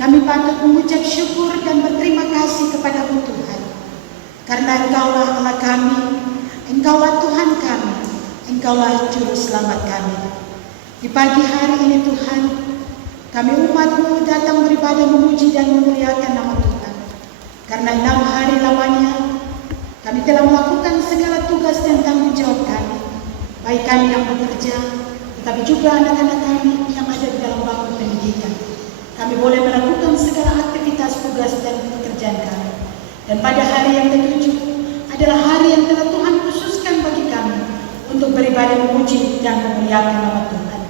Kami patut mengucap syukur dan berterima kasih kepada-Mu Tuhan, karena Engkaulah Allah kami, Engkaulah Tuhan kami, Engkaulah Juru Selamat kami. Di pagi hari ini Tuhan, kami umat-Mu datang beribadah memuji dan memuliakan nama Tuhan. Karena 6 hari lamanya, kami telah melakukan segala tugas dan tanggung jawab kami, baik kami yang bekerja, tetapi juga anak-anak kami yang ada di dalam bangku pendidikan. Kami boleh melakukan segala aktivitas tugas dan pekerjaan kami. Dan pada hari yang ke-7 adalah hari yang telah Tuhan khususkan bagi kami untuk beribadah memuji dan memuliakan nama Tuhan.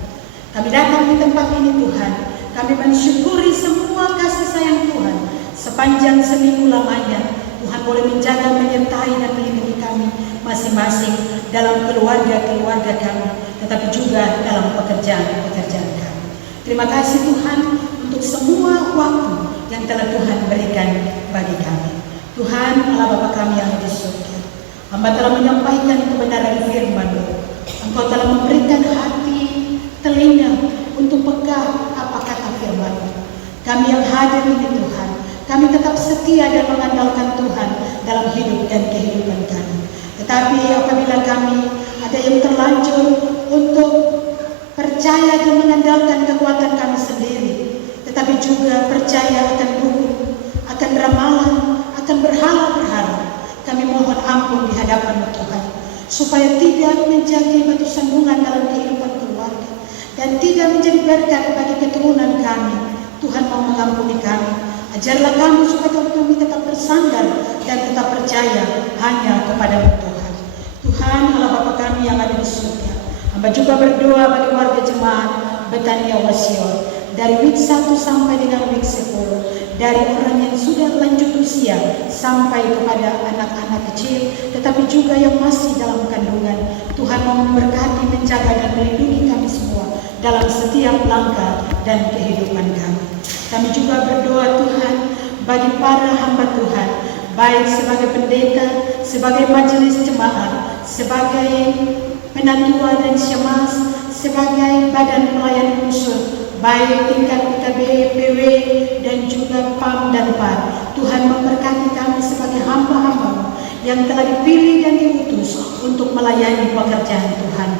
Kami datang di tempat ini Tuhan, kami mensyukuri semua kasih sayang Tuhan sepanjang seminggu lamanya. Tuhan boleh menjaga, menyertai dan melindungi kami masing-masing dalam keluarga-keluarga kami, tetapi juga dalam pekerjaan-pekerjaan kami. Terima kasih Tuhan untuk semua waktu yang telah Tuhan berikan bagi kami. Tuhan Allah Bapa kami yang di surga, Hamba telah menyampaikan kebenaran firman-Mu. Engkau telah memberikan hati, telinga untuk peka apa kata firman-Mu. Kami yang hadir ini Tuhan, kami tetap setia dan mengandalkan Tuhan dalam hidup dan kehidupan kami. Tetapi apabila kami ada yang terlanjur untuk percaya dan mengandalkan kekuatan kami sendiri, tetapi juga percaya akan dukun, akan ramalan, akan berhala-berhala, kami mohon ampun di hadapan Tuhan, supaya tidak menjadi batu sandungan dalam kehidupan keluarga dan tidak menjadi berkat bagi keturunan kami. Tuhan mau mengampuni kami. Ajarlah kami supaya kami tetap bersandar dan tetap percaya hanya kepada Tuhan. Tuhan Allah Bapa kami yang ada di surga, Hamba juga berdoa bagi warga jemaat Betania Wasion, dari week 1 sampai dengan week 10, dari orang yang sudah lanjut usia sampai kepada anak-anak kecil, tetapi juga yang masih dalam kandungan. Tuhan mau memberkati, menjaga dan melindungi kami semua dalam setiap langkah dan kehidupan kami. Kami juga berdoa Tuhan bagi para hamba Tuhan, baik sebagai pendeta, sebagai majelis jemaat, sebagai penatua dan syemasi, sebagai badan pelayan usul, baik tingkat PKB, PW, dan juga PAM dan PAR. Tuhan memberkati kami sebagai hamba-hamba yang telah dipilih dan diutus untuk melayani pekerjaan Tuhan.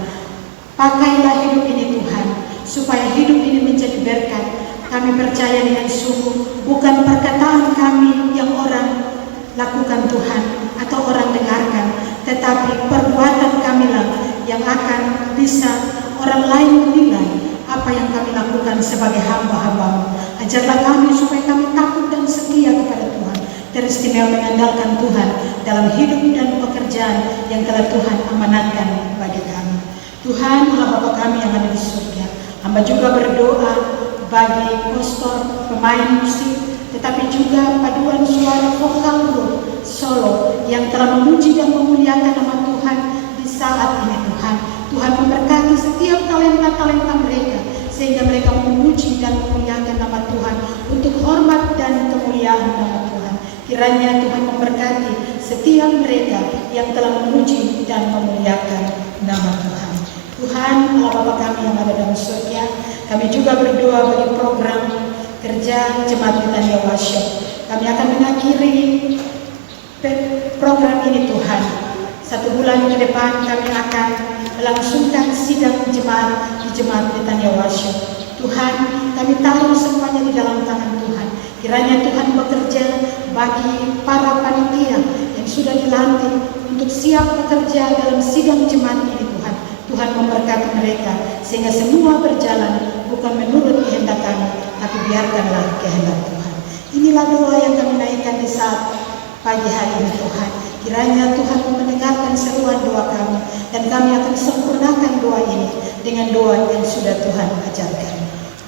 Pakailah hidup ini Tuhan, supaya hidup ini menjadi berkat. Kami percaya dengan sungguh, bukan perkataan kami yang orang lakukan Tuhan atau orang dengarkan, tetapi perbuatan kamilah yang akan bisa orang lain menilai apa yang kami lakukan sebagai hamba-hamba-Mu. Ajarlah kami supaya kami takut dan setia kepada Tuhan, teristimewa mengandalkan Tuhan dalam hidup dan pekerjaan yang telah Tuhan amanatkan bagi kami. Tuhan Allah Bapa kami yang ada di surga, Hamba juga berdoa bagi kostor, pemain musik, tetapi juga paduan suara vokal solo yang telah memuji dan memuliakan nama Tuhan di saat ini Tuhan. Tuhan memberkati setiap talenta-talenta mereka, sehingga mereka memuji dan memuliakan nama Tuhan untuk hormat dan kemuliaan nama Tuhan. Kiranya Tuhan memberkati setiap mereka yang telah memuji dan memuliakan nama Tuhan. Tuhan Allah Bapa kami yang ada dalam surga, kami juga berdoa bagi program kerja Jemaat Betania Wasion. Kami akan mengakhiri program ini Tuhan. 1 bulan ke depan kami akan melangsungkan sidang jemaat di Jemaat Betania Wasion. Tuhan, kami taruh semuanya di dalam tangan Tuhan. Kiranya Tuhan bekerja bagi para panitia yang sudah dilantik untuk siap bekerja dalam sidang jemaat ini Tuhan. Tuhan memberkati mereka sehingga semua berjalan bukan menurut kehendak kami, tapi biarkanlah kehendak Tuhan. Inilah doa yang kami naikkan di saat pagi hari ini Tuhan. Kiranya Tuhan mendengarkan seruan doa kami, dan kami akan sempurnakan doa ini dengan doa yang sudah Tuhan ajarkan.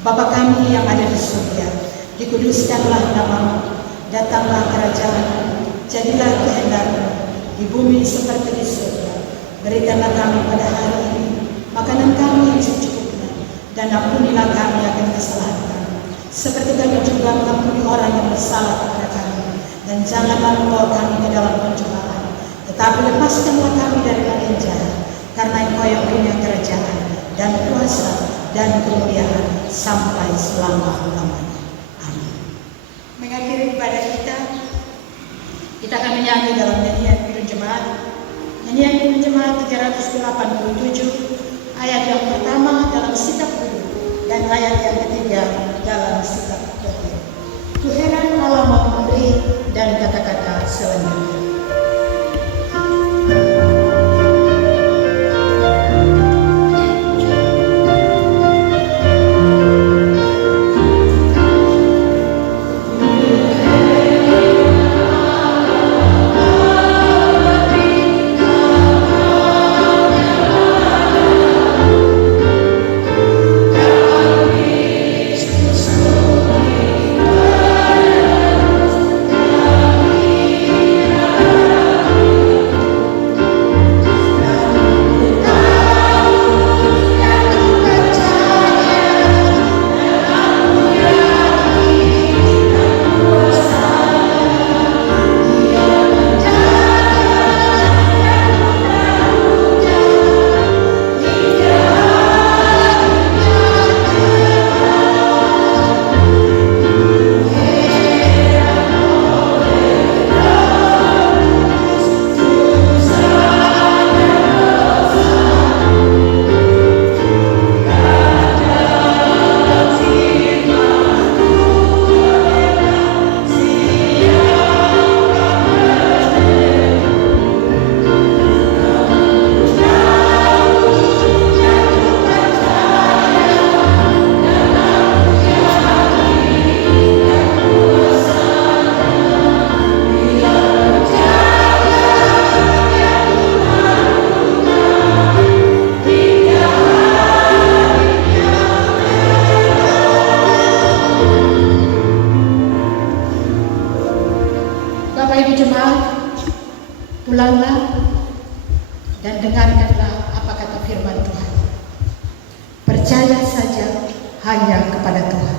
Bapa kami yang ada di surga, dikuduskanlah nama-Mu, datanglah kerajaan-Mu, jadilah kehendak-Mu di bumi seperti di surga. Berikanlah kami pada hari ini makanan kami yang secukupnya, dan ampunilah kami akan kesalahan kami, Seperti kami juga mengampuni orang yang bersalah kepada kami, dan janganlah membawa kami ke dalam pencobaan, tetapi lepaskanlah kami dari yang jahat, karena Engkau yang punya kerajaan dan kuasa dan kemuliaan sampai selama-lamanya. Amin. Mengakhiri ibadah kita akan menyanyi dalam nyanyian Pidun Jemaat. Nyanyian Pidun Jemaat 387, ayat yang pertama dalam sikap duduk dan ayat yang ketiga dalam sikap berdiri. Tuhan Allah memberi dan kata-kata selanjutnya. Pulanglah dan dengarkanlah apa kata firman Tuhan. Percaya saja hanya kepada Tuhan.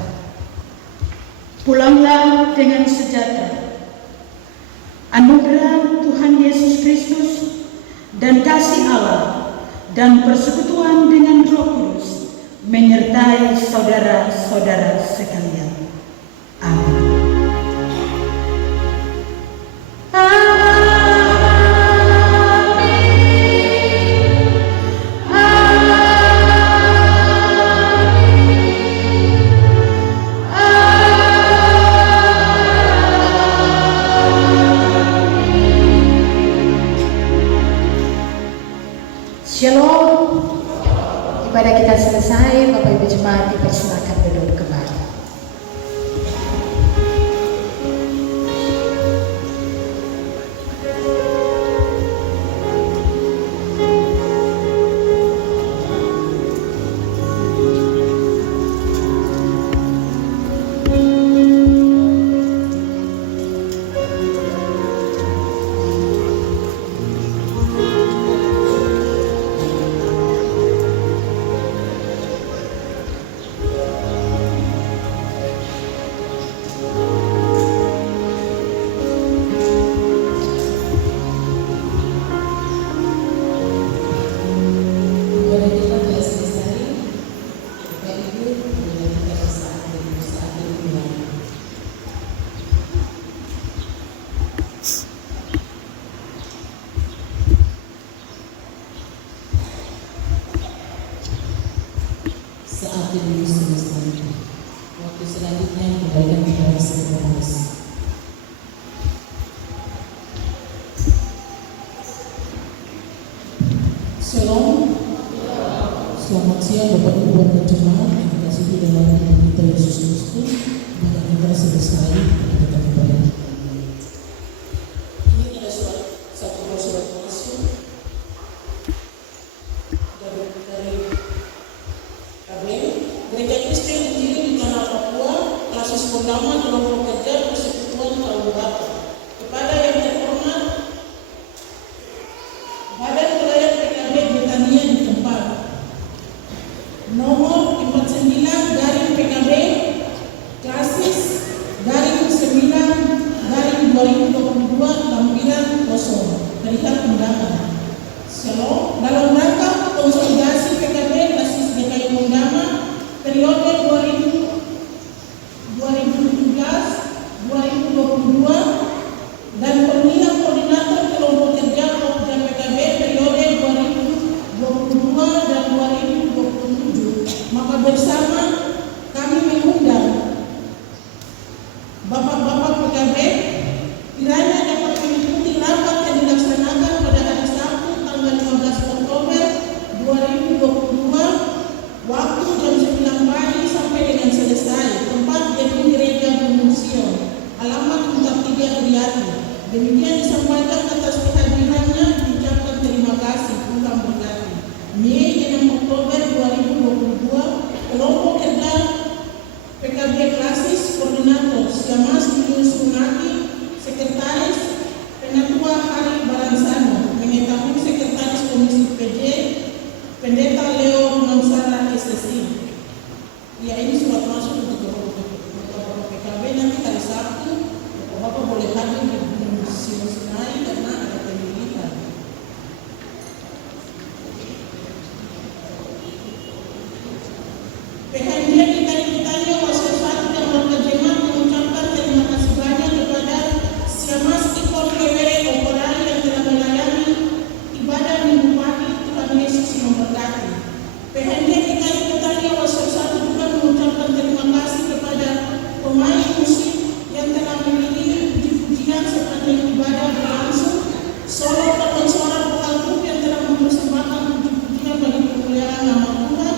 Pulanglah dengan sejahtera. Anugerah Tuhan Yesus Kristus dan kasih Allah dan persekutuan dengan Roh Kudus menyertai saudara-saudara sekalian. Amin. Shalom. Ibadah kita selesai, Bapak Ibu Jemaat dipersilakan duduk kembali. Saat ini selesai. Waktu selanjutnya kembalikan kepada sekretaris. Shalom. Selamat siang Bapak Ibu dan jemaat yang dikasihi dalam nama kita Yesus Kristus. Ibadah kita selesai. Kita kembali. Ini ada satu surat masuk dari Gereja Kristen berdiri di Tanah Papua, Kasus Pertama Kelompok Kerja Persekutuan Kabupaten. Kepada yang terhormat Badan Pelayan PKB Betania di tempat nomor 49 garing PKB periode 2017-2022 dan pemilihan koordinator kelompok kerja Pokja PKB periode 2022 dan 2027. Maka bersama kami mengundang Bapak-bapak PKB kiranya dapat mengikuti rapat yang dilaksanakan pada hari Sabtu tanggal 15 Oktober 2022 waktu jam 9 pagi sampai dengan selesai. Tempat gedung gereja Museum, alamat Untak 3 Riyadi. Demikian disampaikan atas kehadirannya, diucapkan terima kasih, Tuhan berkati. Mei 6 Oktober 2022, kelompok kerja PKB Klasis Koordinator Siamas Julius Sunati, Sekretaris Penatua Hari Baransano, mengetahui Sekretaris Komisi PJ Pendeta Leo Mansara SSI. Ya, ini surat masuk untuk Bapak PKB. Nanti hari Sabtu Bapak boleh hadir di Museum Sinai karena ada pemilihan. PHNJ ditanya Wasosatu dan warga jemaat mengucapkan terima kasih banyak kepada Siamas Ikon PWR Operai yang telah melayani ibadah minggu pagi. Tuhan Yesus memberkati. PHNJ ditanya Wasosatu juga mengucapkan terima kasih kepada pemain musik yang telah mengiringi puji-pujian sepanjang ibadah berlangsung, solo dan suara vokal grup yang telah mempersembahkan puji-pujian bagi kemuliaan nama Tuhan.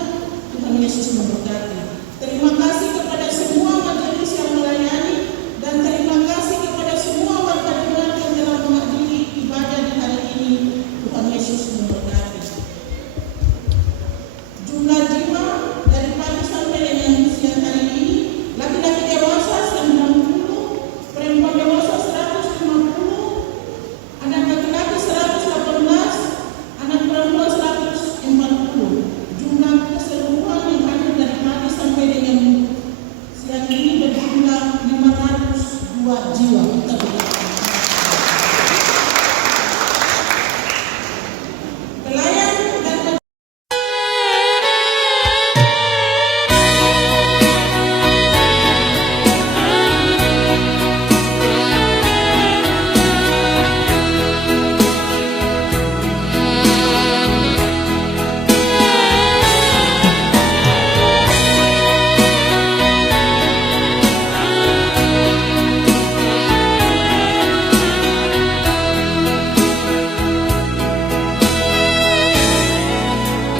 Tuhan Yesus memberkati. Terima kasih kepada semua majelis yang melayani dan terima kasih kepada semua warga jemaat yang telah menghadiri ibadah di hari ini. Tuhan Yesus memberkati. Jumlah jemaat dari pagi sampai dengan siang hari ini, laki-laki dewasa 90, perempuan dewasa 150, anak laki-laki 118, anak perempuan 140. Jumlah keseluruhan yang hadir dari pagi sampai dengan siang ini berjumlah 502 jiwa. Kita berdoa. Pelayan dan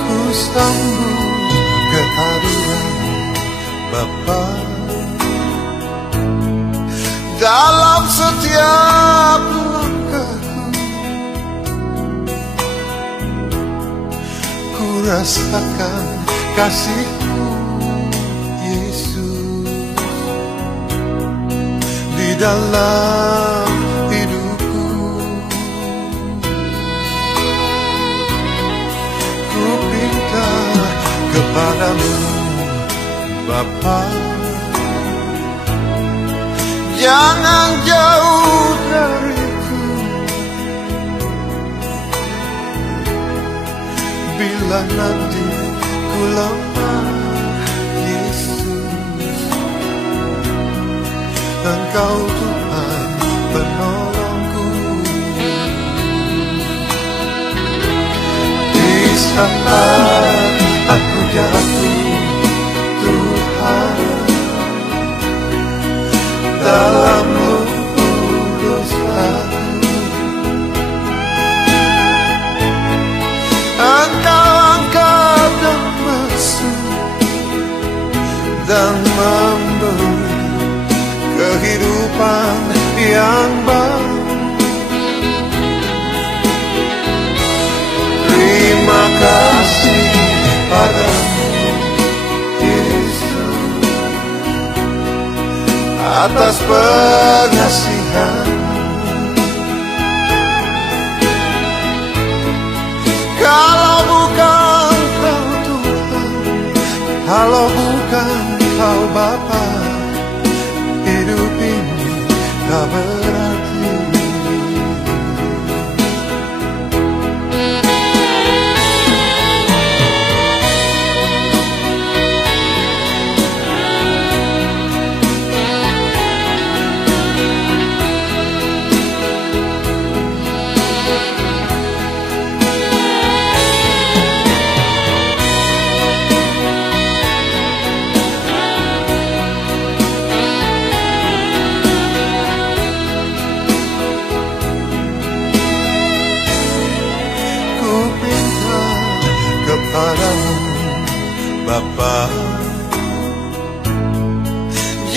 Ku sambut kehadiran Bapa dalam setiap langkahku. Ku rasakan kasih-Mu, Yesus, di dalam hidupku. Ku pinta kepadamu, Bapa, jangan jauh dariku. Bila nanti ku lemah, Yesus, Engkau Tuhan penolongku. Di saat aku jatuh, Tuhan, dalam lumpur dosaku, Engkau angkat dan masuk dan memberi kehidupan yang baru. Terima kasih padamu, Yesus, atas pengasihan. Kalau bukan Kau Tuhan, kalau bukan Kau Bapa, hidup ini tak berarti.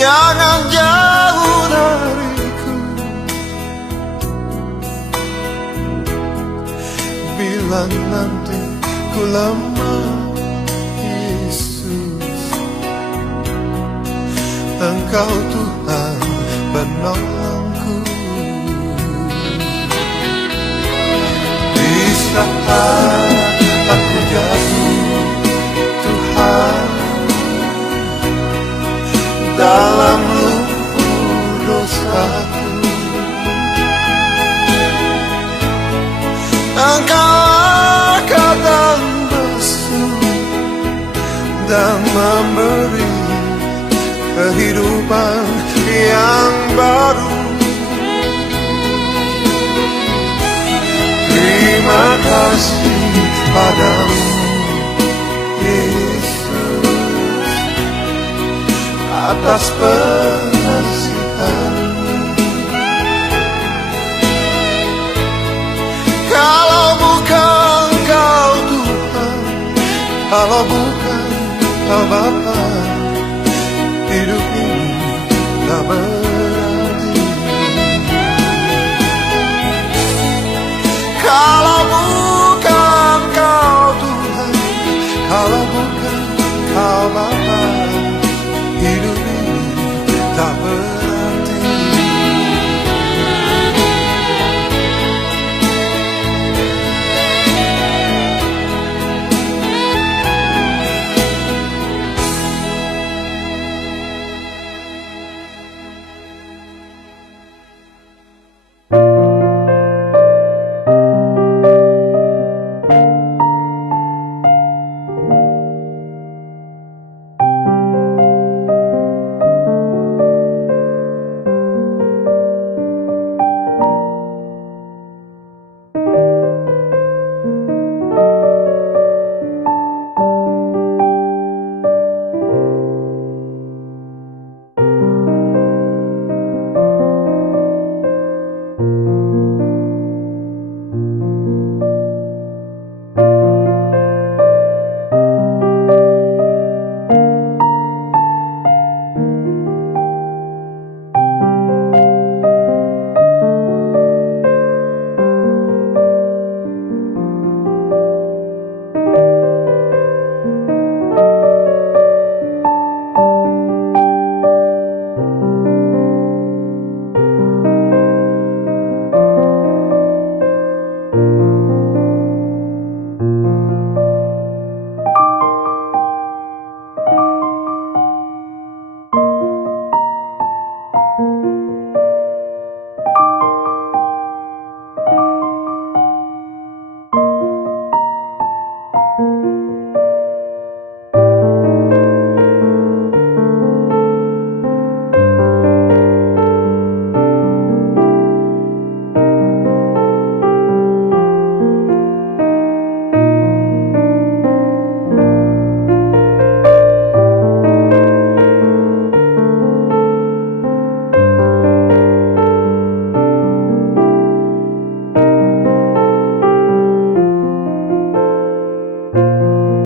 jangan jauh dariku. Bila nanti ku lemah, Yesus, Engkau Tuhan penolongku. Di saat aku jatuh, Tuhan, dalam lumpur dosaku, Engkau angkat dan basuh dan memberi kehidupan yang baru. Terima kasih padamu, Yesus, atas pengasihan-Mu. Kalau bukan Kau Tuhan, kalau bukan Kau Bapa, hidup ini tak berarti. Kalau bukan Kau Tuhan, kalau bukan Kau Bapa, hidup ini tak berarti.